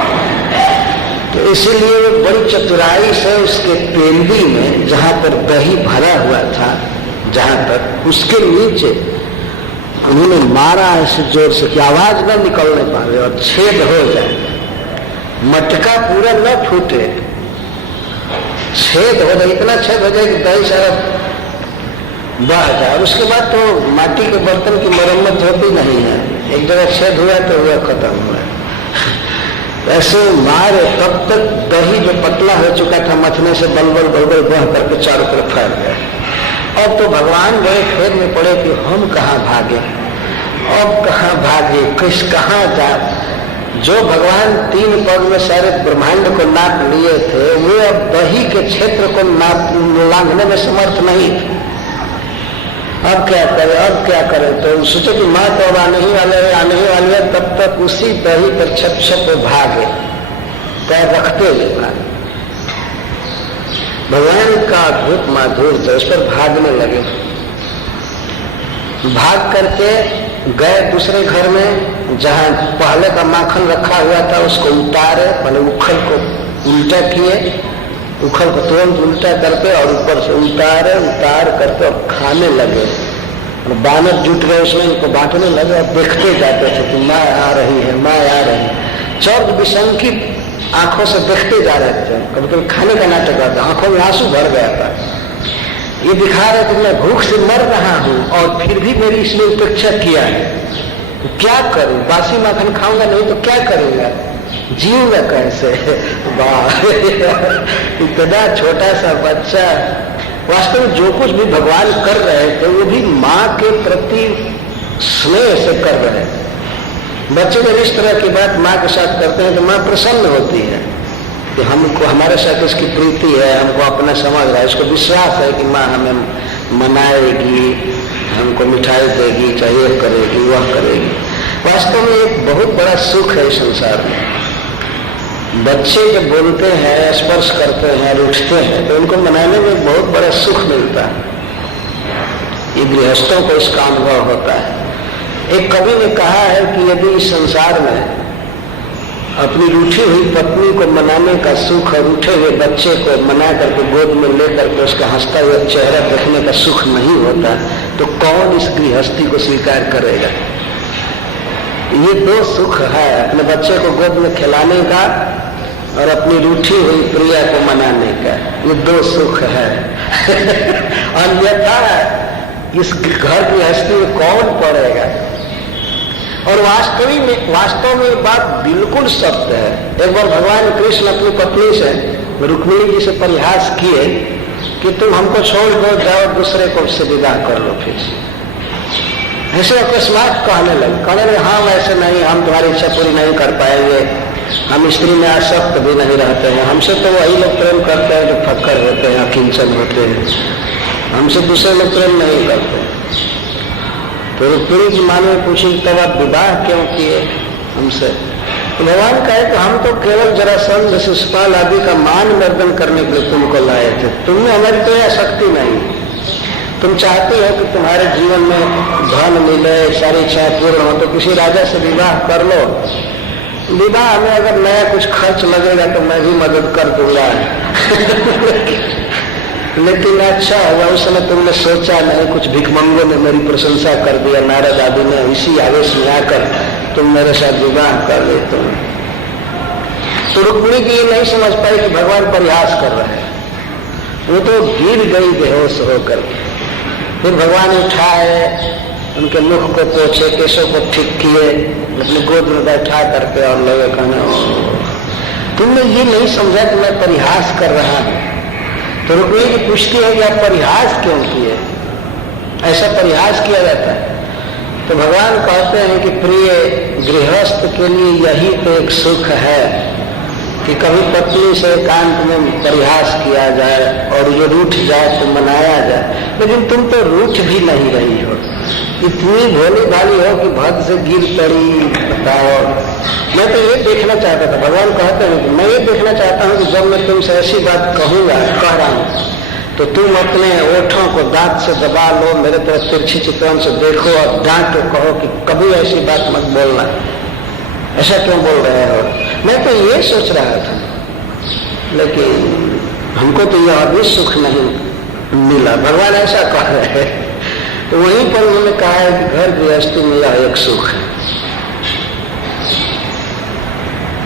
तो इसीलिए वो बड़ी चतुराई से उसके पेंदी में, जहां पर दही भरा हुआ था, जहां तक उसके नीचे उन्होंने मारा ऐसे जोर से कि आवाज न निकलने पाए और छेद हो जाए, मटका पूरा न फूटे, छेद हो जाए, इतना छेद हो जाए कि दही सारा बह जाए। और उसके बाद तो माटी के बर्तन की मरम्मत होती नहीं है, एक जगह छेद हुआ तो हुआ, खत्म हुआ। ऐसे मारे, तब तक दही जो पतला हो चुका था मथने से बलबल बलबल बह करके चारों तरफ फैल गया। अब तो भगवान बड़े खेद में पड़े कि हम कहाँ भागे, अब कहाँ भागे, कहाँ जाए। जो भगवान 3 पग में सारे ब्रह्मांड को नाप लिए थे, वे अब दही के क्षेत्र को लांघने में समर्थ नहीं थे। अब क्या करे, अब क्या करे। तो सोचे कि माँ तो अब आने ही वाले हैं, तब तक उसी दही पर छप छप भागे, पैर रखते हुए भागे। भगवान का अद्भुत माधुर्य, उस पर भागने लगे। भाग करके गए दूसरे घर में, जहां पहले का माखन रखा हुआ था, उसको उतारे, मैंने उखल को उल्टा किए, उखल को तुरंत उल्टा करके और ऊपर से उतार करके और खाने लगे। और बानर जुट गए उसमें, उनको बांटने लगे और देखते जाते थे कि माँ आ रही है, माँ आ रही है। चौक विशंकित आंखों से देखते जा रहे थे, कभी कभी खाने का नाटक आता, आंखों में आंसू भर गया था। ये दिखा रहे थे मैं भूख से मर रहा हूँ और फिर भी मेरी इसने उपेक्षा किया है, तो क्या करूं, बासी माखन खाऊंगा नहीं तो क्या करूंगा, जीऊंगा कैसे। वाह, इतना छोटा सा बच्चा, वास्तव में जो कुछ भी भगवान कर रहे थे वो भी माँ के प्रति स्नेह से कर रहे थे। बच्चे जब इस तरह की बात माँ के साथ करते हैं तो माँ प्रसन्न होती है कि हमको, हमारे साथ इसकी प्रीति है, हमको अपना समझ रहा है, इसको विश्वास है कि माँ हमें मनाएगी, हमको मिठाई देगी, चाहे ये करेगी वह करेगी। वास्तव में एक बहुत बड़ा सुख है इस संसार में। बच्चे जब बोलते हैं, स्पर्श करते हैं, उठते हैं, तो उनको मनाने में बहुत बड़ा सुख मिलता है। ये गृहस्थों को इसका अनुभव होता है। एक कवि ने कहा है कि यदि इस संसार में अपनी रूठी हुई पत्नी को मनाने का सुख और रूठे हुए बच्चे को मना करके गोद में लेकर के उसका हंसता हुआ चेहरा देखने का सुख नहीं होता, तो कौन इस गृहस्थी को स्वीकार करेगा? ये दो सुख है, अपने बच्चे को गोद में खिलाने का और अपनी रूठी हुई प्रिया को मनाने का, ये दो सुख है। अन्यथा इस घर गृहस्थी में कौन पड़ेगा? और वास्तव में ये बात बिल्कुल सत्य है। एक बार भगवान कृष्ण अपनी पत्नी से, रुक्मिणी जी से परिहास किए कि तुम हमको छोड़ दो, जाओ दूसरे को से विवाह कर लो। फिर ऐसे अकस्मात कहने लगे हाँ वैसे नहीं, हम तुम्हारी इच्छा पूरी नहीं कर पाएंगे, हम स्त्री में आसक्त भी नहीं रहते हैं, हमसे तो वही लोग प्रेम करते हैं जो फक्कर होते हैं, अकिंचन होते हैं, हमसे दूसरे लोग प्रेम नहीं करते। तो रुक्मिणी जी माँ ने पूछी तब आप विवाह क्यों किए हमसे? तो भगवान कहे कि हम तो केवल जरासंध शिशुपाल आदि का मान मर्दन करने के लिए तुमको लाए थे, तुमने हमारी तो यह शक्ति नहीं। तुम चाहती हो कि तुम्हारे जीवन में धन मिले, सारी इच्छाएं पूर्ण हो, तो किसी राजा से विवाह कर लो। विवाह में अगर नया कुछ खर्च लगेगा तो मैं भी मदद कर दूंगा। लेकिन अच्छा हुआ उस समय तुमने सोचा नहीं, कुछ भिखमंगों ने मेरी प्रशंसा कर दिया, नारद आदि ने, इसी आवेश में आकर तुम मेरे साथ विवाह कर लेते हो। तो रुक्मिणी जी ये नहीं समझ पाई कि भगवान परिहास कर रहे हैं, वो तो गिर गई बेहोश होकर। फिर भगवान उठाए, उनके मुख को पोछे, केशों को ठीक किए, अपने गोद में बैठा करके और लोगों कहने तुमने ये नहीं समझा कि मैं परिहास कर रहा हूं। तो रुक्मिणी जी पूछती है कि आप परिहास क्यों किए? ऐसा परिहास किया जाता है? तो भगवान कहते हैं कि प्रिय गृहस्थ के लिए यही तो एक सुख है कि कभी पत्नी से एकांत में परिहास किया जाए और ये रूठ जाए तो मनाया जाए। लेकिन तुम तो रूठ भी नहीं रही हो, इतनी भोली भाली हो कि भक्त से गिर पड़ी। बताओ, मैं तो ये देखना चाहता था, भगवान कहते हैं कि मैं ये देखना चाहता हूँ कि जब मैं तुमसे ऐसी बात कहूंगा, कह रहा हूँ, तो तुम अपने ओठों को दांत से दबा लो, मेरे तरफ तिरछी चित्रण से देखो और डांट के कहो कि कभी ऐसी बात मत बोलना। ऐसा क्यों बोल रहे हो? मैं तो ये सोच रहा था, लेकिन हमको तो यह अभी सुख नहीं मिला। भगवान ऐसा कह रहे हैं। तो वहीं पर उन्होंने कहा है कि घर गृहस्थी में यह एक सुख है।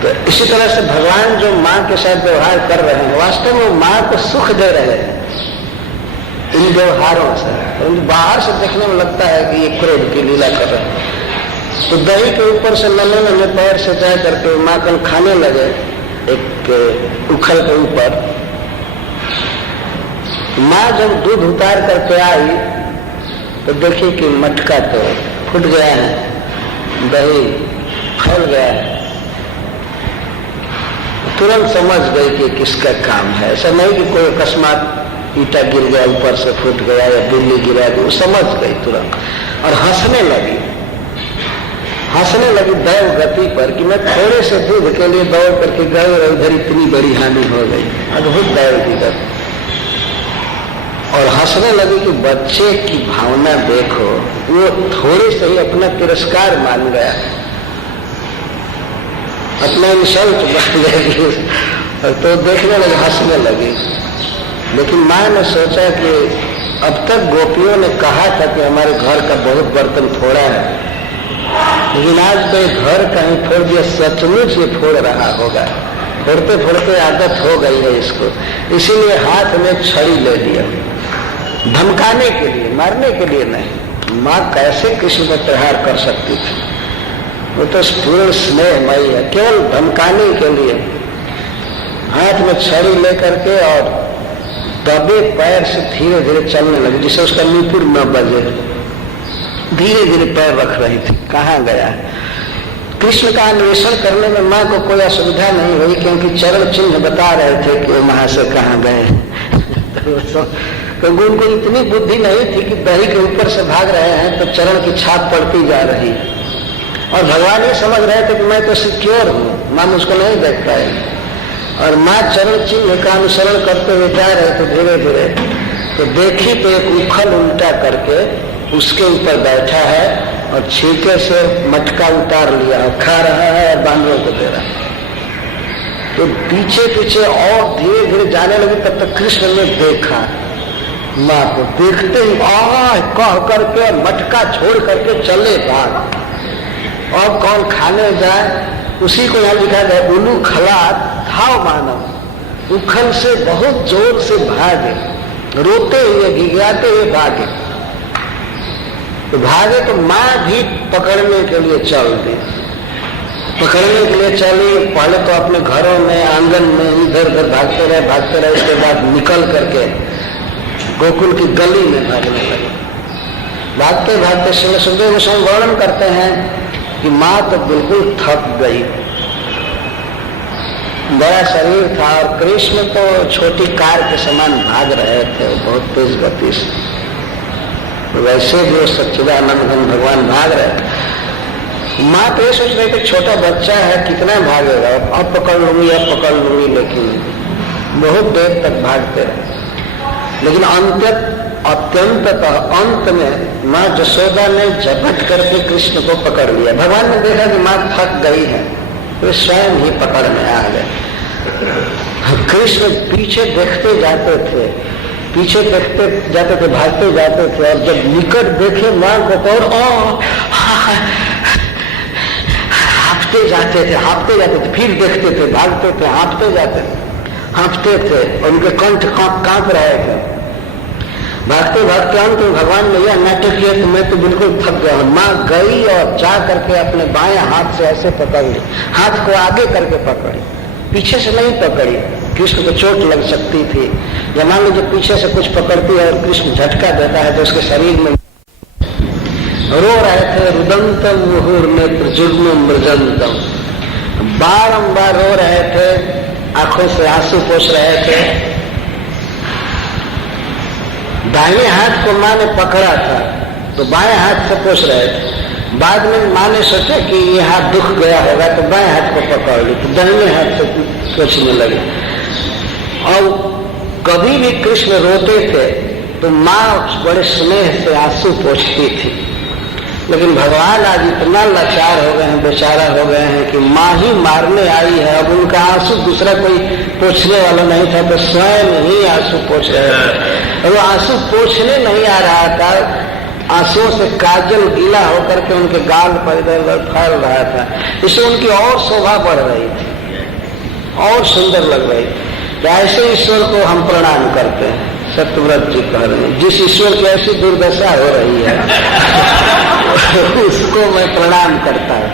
तो इसी तरह से भगवान जो माँ के साथ व्यवहार कर रहे हैं, वास्तव में माँ को सुख दे रहे हैं इन व्यवहारों से। बाहर से देखने में लगता है कि ये क्रोध की लीला कर रहे हैं। तो दही के ऊपर से नन्हे नन्हे पैर से जा करके माँ कल खाने लगे एक उखल के ऊपर। माँ जब दूध उतार करके आई तो देखी कि मटका तो फूट गया है, दही फैल गया है। तुरंत समझ गई कि किसका काम है। ऐसा नहीं कि कोई अकस्मात ईटा गिर गया ऊपर से फूट गया या बिल्ली गिरा दी, वो समझ गई तुरंत और हंसने लगी दैव गति पर कि मैं थोड़े से दूध के लिए दौड़ करके गए और इधर इतनी बड़ी हानि हो गई। अद्भुत दैव की गति। और हंसने लगी कि बच्चे की भावना देखो, वो थोड़े से ही अपना तिरस्कार मान गया, अपना इंसल्ट बन गई। तो देखने लगे, हंसने लगी। लेकिन माँ ने सोचा कि अब तक गोपियों ने कहा था कि हमारे घर का बहुत बर्तन फोड़ा है, लेकिन आज तो घर कहीं फोड़ दिया, सचमुच ये फोड़ रहा होगा। फोड़ते फोड़ते आदत हो गई है इसको, इसीलिए हाथ में छड़ी ले लिया, धमकाने के लिए, मारने के लिए नहीं। माँ कैसे कृष्ण पर प्रहार कर सकती थी? वो तो पूर्ण स्नेहमयी है, केवल धमकाने के लिए हाथ में छड़ी लेकर के और दबे पैर से धीरे धीरे चलने लगी, जिससे उसका नुपुर न बजे। धीरे धीरे पैर रख रही थी। कहाँ गया? कृष्ण का अन्वेषण करने में माँ को कोई असुविधा नहीं हुई, क्योंकि चरण चिन्ह बता रहे थे कि वो वहां से कहाँ गए। तो उनको इतनी बुद्धि नहीं थी कि दही के ऊपर से भाग रहे हैं तो चरण की छाप पड़ती जा रही, और भगवान ये समझ रहे थे कि मैं तो सिक्योर हूँ, माँ मुझको नहीं देख पाएगी। और माँ चरण चिन्ह का अनुसरण करते हुए जा रहे थे धीरे धीरे, तो देखी तो एक उखल उल्टा करके उसके ऊपर बैठा है और छींके से मटका उतार लिया और खा रहा है और बांदरों को दे रहा है। तो पीछे पीछे और धीरे धीरे जाने लगे। तब तक कृष्ण ने देखा माँ को, देखते ही कह करके मटका छोड़ करके चले भाग। और कौन खाने जाए, उसी को यहाँ लिखा गया उलू खलात थाव मानव, उखल से बहुत जोर से भागे, रोते हुए गिड़गिड़ाते हुए भागे। तो भागे तो माँ भी पकड़ने के लिए चल दी, पकड़ने के लिए चली। पहले तो अपने घरों में, आंगन में इधर उधर भागते रहे। इसके बाद निकल करके गोकुल की गली में भागने लगे। भागते भागते श्री सुखदेव गोस्वामी वर्णन करते हैं कि माँ तो बिल्कुल थक गई, बड़ा शरीर था, और कृष्ण तो छोटी कार के समान भाग रहे थे, बहुत तेज गति से। वैसे जो सच्चिदानंद घन भगवान भाग रहे। माँ तो ये सोच रही थी छोटा बच्चा है, कितना भागेगा, अब पकड़ लूंगी, लेकिन बहुत देर तक भागते रहे। लेकिन अत्यंततः अंत में माँ यशोदा ने झपट करके कृष्ण को पकड़ लिया। भगवान ने देखा कि माँ थक गई है, तो स्वयं ही पकड़ में आ गए। कृष्ण पीछे देखते जाते थे, भागते जाते थे, और जब निकट देखे माँ को तो हाँफते जाते थे, फिर देखते थे, भागते थे, हाँफते थे, उनके कंठ कांप रहे थे। भागते भागते अंत में भगवान ने यह नाटक किया कि मैं तो बिल्कुल थक गया हूँ। माँ गई और जा करके अपने बाएं हाथ से ऐसे पकड़ ली, हाथ को आगे करके पकड़ी, पीछे से नहीं पकड़ी, कृष्ण को चोट लग सकती थी। या मान लीजिए पीछे से कुछ पकड़ती है और कृष्ण झटका देता है तो उसके शरीर में। रो रहे थे, रुदंतम मुहुर नेत्र जुग्म मृजंतम, बारंबार रो रहे थे, आंखों से आंसू पोंछ रहे थे। दाहिने हाथ को माँ ने पकड़ा था तो बाएं हाथ से पोंछ रहे थे। बाद में माँ ने सोचा कि ये हाथ दुख गया होगा तो बाएं हाथ को पकड़ ली, तो दाहिने हाथ से पोंछने लगे। और कभी भी कृष्ण रोते थे तो माँ बड़े स्नेह से आंसू पोंछती थी। लेकिन भगवान आज इतना लाचार हो गए हैं, बेचारा हो गए हैं कि माँ ही मारने आई है। अब उनका आंसू दूसरा कोई पोंछने वाला नहीं था, तो स्वयं ही आंसू पोंछ रहे थे। और वो आंसू पोंछने नहीं आ रहा था, आंसुओं से काजल गीला होकर के उनके गाल पर इधर फैल रहा था। इससे उनकी और शोभा बढ़ रही थी, और सुंदर लग रही थी। तो ऐसे ईश्वर को हम प्रणाम करते हैं। सत्यव्रत जी कह रहे हैं, जिस ईश्वर की ऐसी दुर्दशा हो रही है उसको मैं प्रणाम करता हूँ।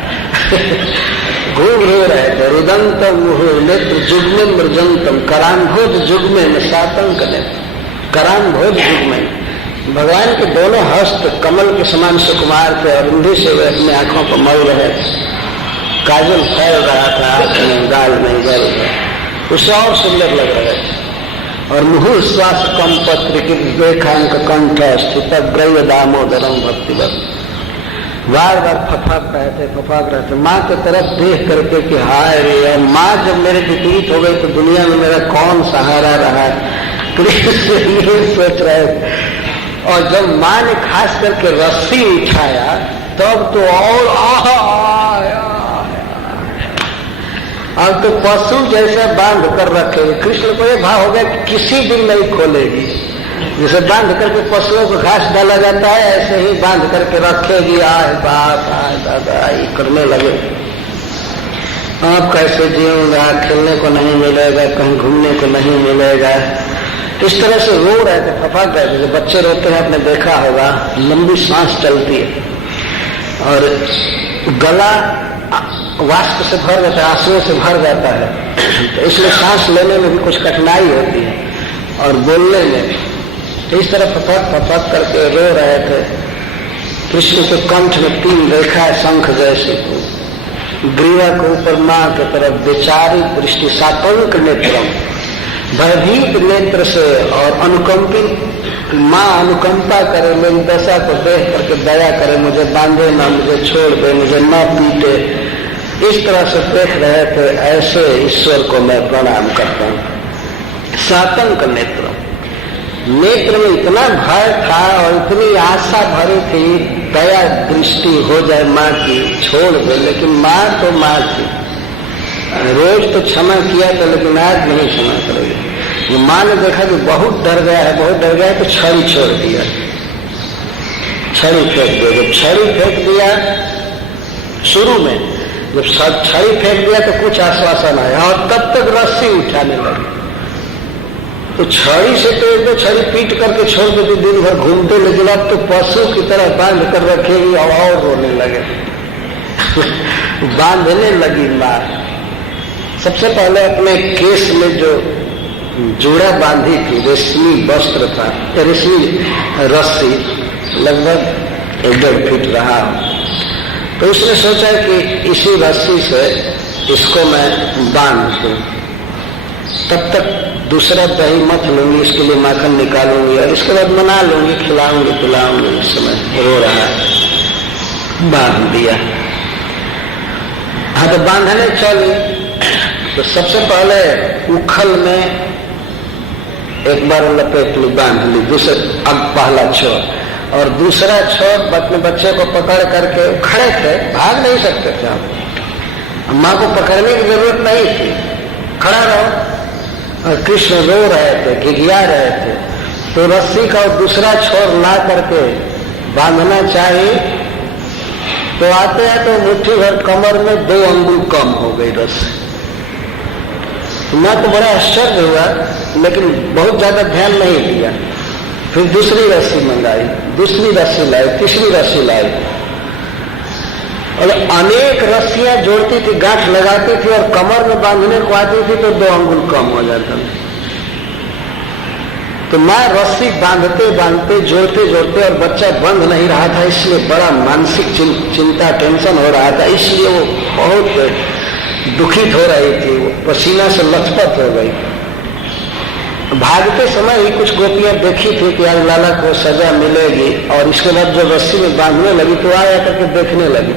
घूम रो रहे थे, रुदंतम मुहुर नेत्र जुग्मे मृजंतम, कराम्भोज जुग्मे में सातंक नेत्र, कराम्भोज जुग्मे। भगवान के दोनों हस्त कमल के समान सुकुमार थे, और रुंधी से वे अपने आंखों को मल रहे, काजल फैल रहा था अपने गाल में, गल उससे और सुंदर लग रहे थे। और मुहुर श्वास कम पत्र की देखांक कंठ स्थित ग्रह दामोदरम भक्तिवत, बार बार फफाक रहे थे माँ की तरफ देख करके कि हाय रे, माँ जब मेरे विपरीत हो गई तो दुनिया में मेरा कौन सहारा रहा। कृष्ण ये सोच रहे। और जब माँ ने खास करके रस्सी उठाया तब तो और अब तो पशु जैसे बांध कर रखेगी। कृष्ण को ये भाव हो गया कि किसी दिन नहीं खोलेगी। जैसे बांध करके पशुओं को घास डाला जाता है, ऐसे ही बांध करके रखेगी। आए बाप, आए दादा, ये करने लगे। आप कैसे जीऊंगा, खेलने को नहीं मिलेगा, कहीं घूमने को नहीं मिलेगा। इस तरह से रो रहे थे, फफाक रहे थे। जब बच्चे रोते हैं आपने देखा होगा, लंबी सांस चलती है और गला वाष्प से भर जाता है, आंसुओं से भर जाता है। तो इसलिए सांस लेने में भी कुछ कठिनाई होती है और बोलने में। तो इस तरह फपक करके रो रहे थे। कृष्ण के कंठ में 3 रेखा शंख जैसे, ग्रीवा के ऊपर माँ की तरफ बेचारी दृष्टि, सातंक नेत्रम, भयभीत नेत्र से और अनुकंपित। माँ अनुकंपा करे, मेरी दशा को देख करके दया करे, मुझे बांधे ना, मुझे छोड़ दे, मुझे न पीटे। इस तरह से देख रहे थे। ऐसे ईश्वर को मैं प्रणाम करता हूँ। सातंक नेत्र, नेत्र में इतना भय था और इतनी आशा भरी थी, दया दृष्टि हो जाए माँ की, छोड़ दे। लेकिन माँ तो माँ थी, रोज तो क्षमा किया था लेकिन आज नहीं क्षमा करेगी। ये माँ ने देखा कि बहुत डर गया है, बहुत डर गया है, तो छड़ी छोड़ दिया, छड़ी फेंक दिया। जब छड़ी फेंक दिया शुरू में, जब छड़ी फेंक दिया तो कुछ आश्वासन आया और तब तक रस्सी उठाने लगी। तो छड़ी से तो एक दो छड़ी पीट करके छोड़ देती, दिन भर घूमते, लेकिन अब तो पशु की तरह बांध कर रखेगी और रोने लगे। बांधने लगी माँ। सबसे पहले अपने केस में जो जोड़ा बांधी थी, रेशमी वस्त्र था, रेशमी रस्सी, लगभग 1.5 फीट रहा। तो उसने सोचा कि इसी रस्सी से इसको मैं बांध दूं, तब तक दूसरा दही मथ लूंगी, इसके लिए माखन निकालूंगी और इसके बाद मना लूंगी, खिलाऊंगी पिलाऊंगी। इस समय रो रहा है, बांध दिया। हाँ, तो बांधने चली तो सबसे पहले उखल में एक बार लपेट ली, बांध ली, दूसरे अब पहला छोर, और दूसरा छोर अपने बच्चे को पकड़ करके खड़े थे, भाग नहीं सकते थे हम, माँ को पकड़ने की जरूरत नहीं थी, खड़ा रहो। और कृष्ण रो रहे थे, घिघिया रहे थे, तो रस्सी का दूसरा छोर ला करके बांधना चाहिए, तो आते हैं तो मुट्ठी भर कमर में 2 अंगुल कम हो गई रस्सी। मैं तो बड़ा आश्चर्य हुआ, लेकिन बहुत ज्यादा ध्यान नहीं दिया। फिर दूसरी रस्सी मंगाई, दूसरी रस्सी लाई, तीसरी रस्सी लाई, और अनेक रस्सियां जोड़ती थी, गांठ लगाती थी और कमर में बांधने को आती थी तो 2 अंगुल कम हो जाता था। तो मैं रस्सी बांधते बांधते, जोड़ते जोड़ते, और बच्चा बंध नहीं रहा था, इसलिए बड़ा मानसिक चिंता, टेंशन हो रहा था, इसलिए वो बहुत दुखित हो रही थी, वो पसीना से लथपथ हो गई। भागते समय ही कुछ गोपियां देखी थी कि आज लाला को सजा मिलेगी, और इसके बाद जब रस्सी में बांधने लगी तो आया करके देखने लगी।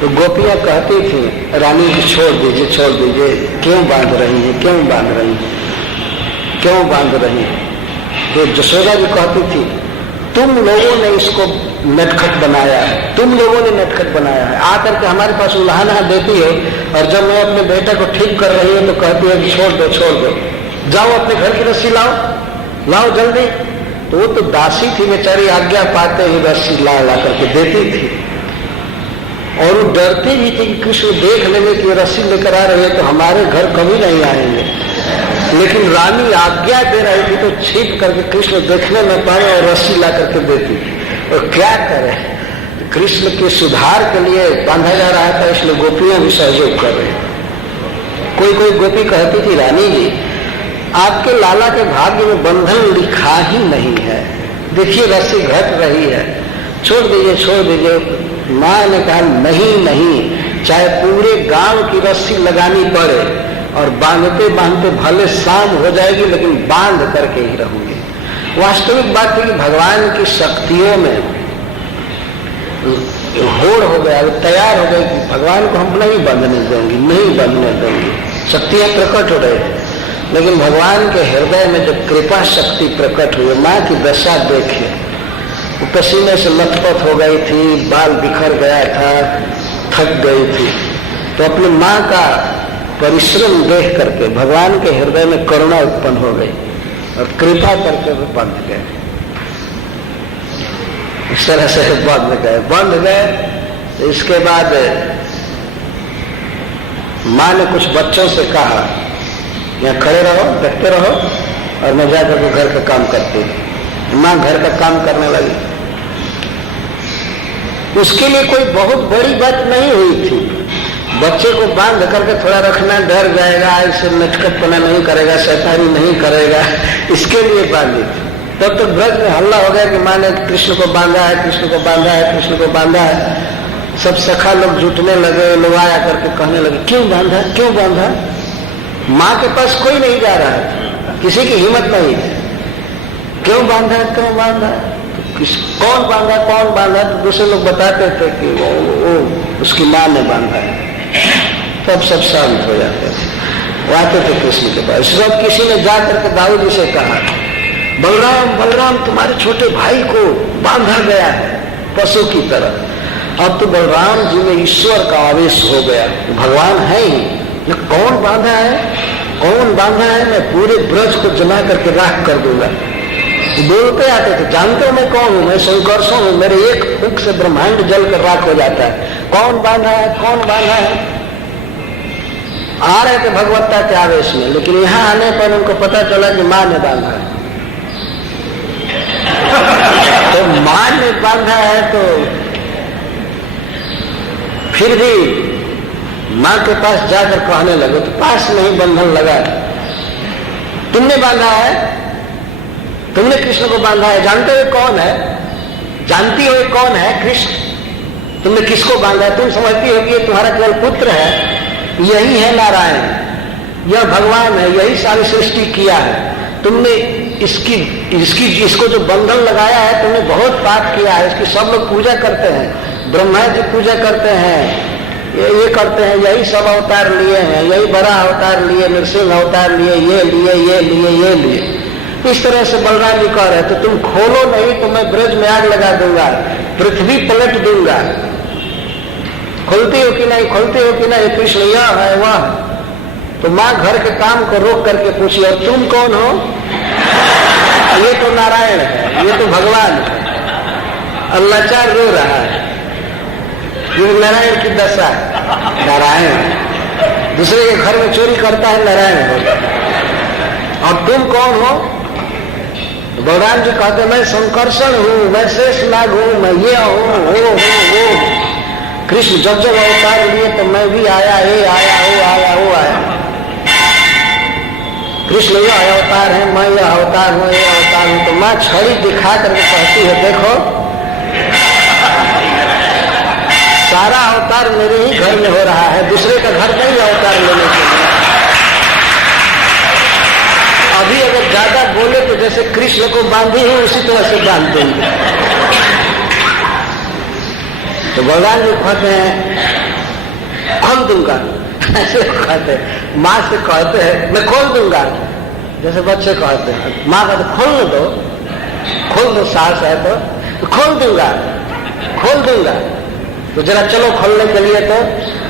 तो गोपियां कहती थी, रानी जी छोड़ दीजिए, छोड़ दीजिए, क्यों बांध रही है, क्यों बांध रही है, क्यों बांध रही है। तो यशोदा जी कहती थी, तुम लोगों ने इसको नटखट बनाया है, तुम लोगों ने नटखट बनाया है, आकर के हमारे पास उल्हाना देती है, और जब मैं अपने बेटे को ठीक कर रही हूँ तो कहती है कि छोड़ दो, छोड़ दो, जाओ अपने घर की रस्सी लाओ, लाओ जल्दी। तो वो तो दासी थी बेचारी, आज्ञा पाते ही रस्सी ला करके देती थी, और वो डरती भी थी कि कृष्ण देख लेंगे कि रस्सी लेकर आ रही है तो हमारे घर कभी नहीं आएंगे। लेकिन रानी आज्ञा दे रही थी तो छिप करके कृष्ण देखने न पाए और रस्सी ला करके देती। और क्या करे, कृष्ण के सुधार के लिए बांधा जा रहा था, इसलिए गोपियां भी सहयोग कर रही। कोई कोई गोपी कहती थी, रानी जी आपके लाला के भाग्य में बंधन लिखा ही नहीं है, देखिए रस्सी घट रही है, छोड़ दीजिए, छोड़ दीजिए। माँ ने कहा, नहीं नहीं, चाहे पूरे गांव की रस्सी लगानी पड़े और बांधते बांधते भले शाम हो जाएगी, लेकिन बांध करके ही रहूंगी। वास्तविक बात है कि भगवान की शक्तियों में होड़ हो गया, तैयार हो गए कि भगवान को हम नहीं बांधने देंगे, नहीं बांधने देंगे। शक्तियां प्रकट हो रही, लेकिन भगवान के हृदय में जब कृपा शक्ति प्रकट हुई, माँ की दशा देखिए, वो पसीने से लथपथ हो गई थी, बाल बिखर गया था, थक गई थी, तो अपनी माँ का परिश्रम देख करके भगवान के हृदय में करुणा उत्पन्न हो गई और कृपा करके वो बंध गए। इस तरह से बंध गए। तो इसके बाद माँ ने कुछ बच्चों से कहा, यहाँ खड़े रहो, देखते रहो, और मैं जाकर के घर का काम करती। माँ घर का काम करने लगी। उसके लिए कोई बहुत बड़ी बात नहीं हुई थी, बच्चे को बांध करके थोड़ा रखना, डर जाएगा, इसे नटखटपना नहीं करेगा, शैतानी नहीं करेगा, इसके लिए बांधी थी। तब तो ब्रज में हल्ला हो गया कि माँ ने कृष्ण को बांधा है, कृष्ण को बांधा है, कृष्ण को बांधा है। सब सखा लोग जुटने लगे, लोग आया करके कहने लगे, क्यों बांधा, क्यों बांधा। माँ के पास कोई नहीं जा रहा है, किसी की हिम्मत नहीं है, क्यों बांधा, क्यों बांधा, कौन बांधा, कौन बांधा। तो दूसरे लोग बताते थे कि वो उसकी माँ ने बांधा है। तब सब शांत हो जाते थे, वो आते थे कृष्ण के पास। सब किसी ने जा करके दाऊद जी से कहा, बलराम बलराम तुम्हारे छोटे भाई को बांधा गया है पशु की तरह। अब तो बलराम जी में ईश्वर का आवेश हो गया, भगवान है ही, कौन बांधा है, कौन बांधा है, मैं पूरे ब्रज को जला करके राख कर दूंगा। बोलते आते थे, जानते हो मैं कौन हूं, मैं शंकरसों हूं, मेरे एक फूंक से ब्रह्मांड जल कर राख हो जाता है। कौन बांधा है, कौन बांधा है। आ रहे थे भगवत्ता के आवेश में, लेकिन यहां आने पर उनको पता चला कि मां ने बांधा है। तो मां ने बांधा है तो फिर भी मां के पास जाकर कहने लगे, तो पास में ही बंधन लगा, तुमने बांधा है, तुमने कृष्ण को बांधा है, जानते हो कौन है, जानती हो कौन है कृष्ण, तुमने किसको बांधा है, तुम समझती हो कि ये तुम्हारा केवल पुत्र है, यही है नारायण, यह भगवान है, यही सारी सृष्टि किया है, तुमने इसको जो बंधन लगाया है, तुमने बहुत पाप किया है, इसकी सब लोग पूजा करते हैं, ब्रह्मा जी पूजा करते हैं, ये करते हैं, यही सब अवतार लिए हैं, यही बड़ा अवतार लिए, नृसिंह अवतार लिए, ये लिए, ये लिए, ये लिए। इस तरह से बलराम जी कह रहे, तो तुम खोलो नहीं तो मैं ब्रज में आग लगा दूंगा, पृथ्वी पलट दूंगा। खोलती हो कि नहीं, खोलती हो कि नहीं, कृष्ण यह है वह। तो मां घर के काम को रोक करके पूछी, और तुम कौन हो, ये तो नारायण है, ये तो भगवान है। और लाचार रो रहा है, ये नारायण की दशा है। नारायण दूसरे के घर में चोरी करता है, नारायण हो। और तुम कौन हो, बलराम जी कहते, मैं संकर्षण हूं, मैं शेषनाग हूं, मैं ये हूं, वो। कृष्ण जब जब अवतार लिए तो मैं भी आया, ये आया, वो आया, वो आया। कृष्ण यह अवतार है, मैं यह अवतार हूं, ये अवतार हूं। तो मां छड़ी दिखा करके कहती है, देखो सारा अवतार मेरे ही घर में हो रहा है, दूसरे का घर नहीं अवतार लेने के लिए। अभी अगर ज्यादा बोले तो जैसे कृष्ण को बांधी हूं उसी तरह से बांध देंगे। तो भगवान जी कहते हैं, खोल दूंगा, ऐसे कहते हैं, माँ से कहते हैं मैं खोल दूंगा, जैसे बच्चे कहते हैं। माँ कहते खोल दो, सास है तो खोल दूंगा, खोल दूंगा। तो जरा चलो खोलने के लिए। तो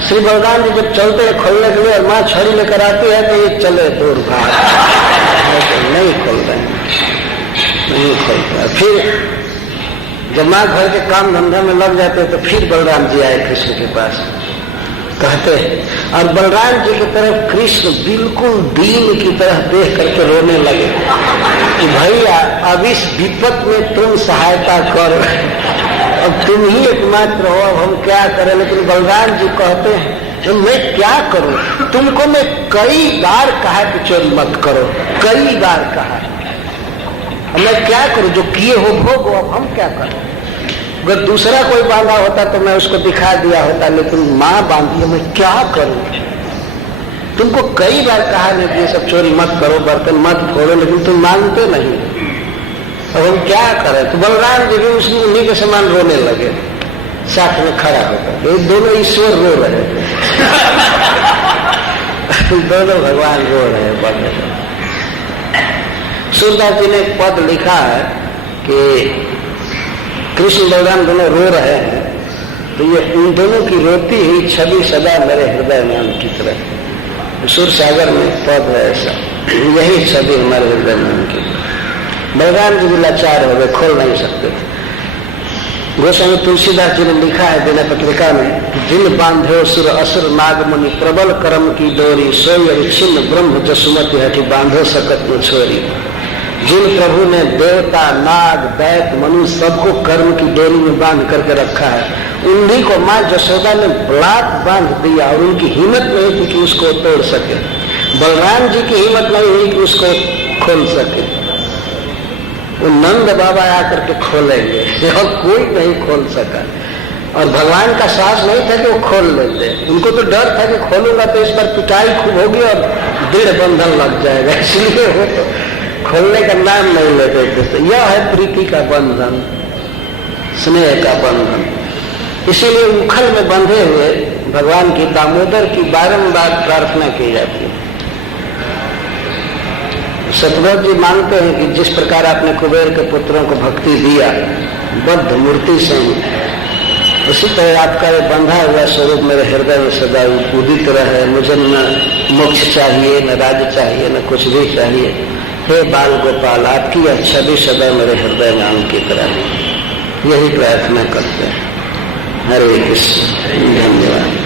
श्री बलराम जी जब चलते हैं खोलने के लिए और माँ छड़ी लेकर आती है तो ये चले दूर भाग, नहीं खोल रहे, नहीं खोलता। फिर जब माँ घर के काम धंधा में लग जाते तो फिर बलराम जी आए कृष्ण के पास, कहते हैं। और बलराम जी की तरफ कृष्ण बिल्कुल दीन की तरह देख करके रोने लगे कि भैया अब इस विपत में तुम सहायता करो, अब तुम ही एकमात्र हो, अब हम क्या करें। लेकिन बलराम जी कहते हैं तो मैं क्या करूं, तुमको मैं कई बार कहा कि चोरी मत करो, कई बार कहा, मैं क्या करूं, जो किए हो भोगो, अब हम क्या करें। अगर दूसरा कोई बांधा होता तो मैं उसको दिखा दिया होता, लेकिन माँ बांधी है, मैं क्या करूं। तुमको कई बार कहा नहीं कि ये सब चोरी मत करो, बर्तन मत फोड़ो, लेकिन तुम मानते नहीं, अब हम क्या करें। तो बलराम जी भी उन्हीं के समान रोने लगे, साथ में खड़ा होकर। ये दोनों ईश्वर रो रहे थे दोनों भगवान रो रहे हैं, बढ़ रहे। सूरदास जी ने पद लिखा है कि कृष्ण बलराम दोनों रो रहे हैं, तो ये उन दोनों की रोती हुई छवि सदा मेरे हृदय में अंकित रहे। सुर सागर में पद है ऐसा, यही छवि हमारे हृदय में अंकित। बलराम जी भी लाचार हो गए, खोल नहीं सकते थे। गोस्वामी तुलसीदास जी ने लिखा है दिना पत्रिका में, जिन बांधे सुर असुर नाग मुनि, प्रबल कर्म की डोरी, सोई छिन्न ब्रह्म जसुमति हठी, बांधो सकत न छोरी। जिन प्रभु ने देवता नाग दैत मनुष्य सबको कर्म की डोरी में बांध करके रखा है, उन्हीं को माँ जसोदा ने ब्लाक बांध दिया और उनकी हिम्मत नहीं थी कि उसको तोड़ सके। बलराम जी की हिम्मत नहीं हुई कि उसको खोल सके। वो नंद बाबा आकर के खोलेंगे और कोई नहीं खोल सका। और भगवान का साहस नहीं था कि वो खोल लेते, उनको तो डर था कि खोलूंगा तो इस पर पिटाई खूब होगी और दृढ़ बंधन लग जाएगा, इसलिए वो तो खोलने का नाम नहीं लेते थे। यह है प्रीति का बंधन, स्नेह का बंधन। इसीलिए उखल में बंधे हुए भगवान की दामोदर की बारंबार प्रार्थना की जाती है। सतगुरु जी मानते हैं कि जिस प्रकार आपने कुबेर के पुत्रों को भक्ति दिया बद्ध मूर्ति से, उसी तरह आपका ये बंधा हुआ स्वरूप मेरे हृदय में सदा उदित रहे। मुझे न मोक्ष चाहिए, न राज्य चाहिए, न कुछ भी चाहिए। हे बाल गोपाल, आपकी यह छवि सदा मेरे हृदय में अंकित रहे, यही प्रार्थना करते हैं। हरे कृष्ण। धन्यवाद।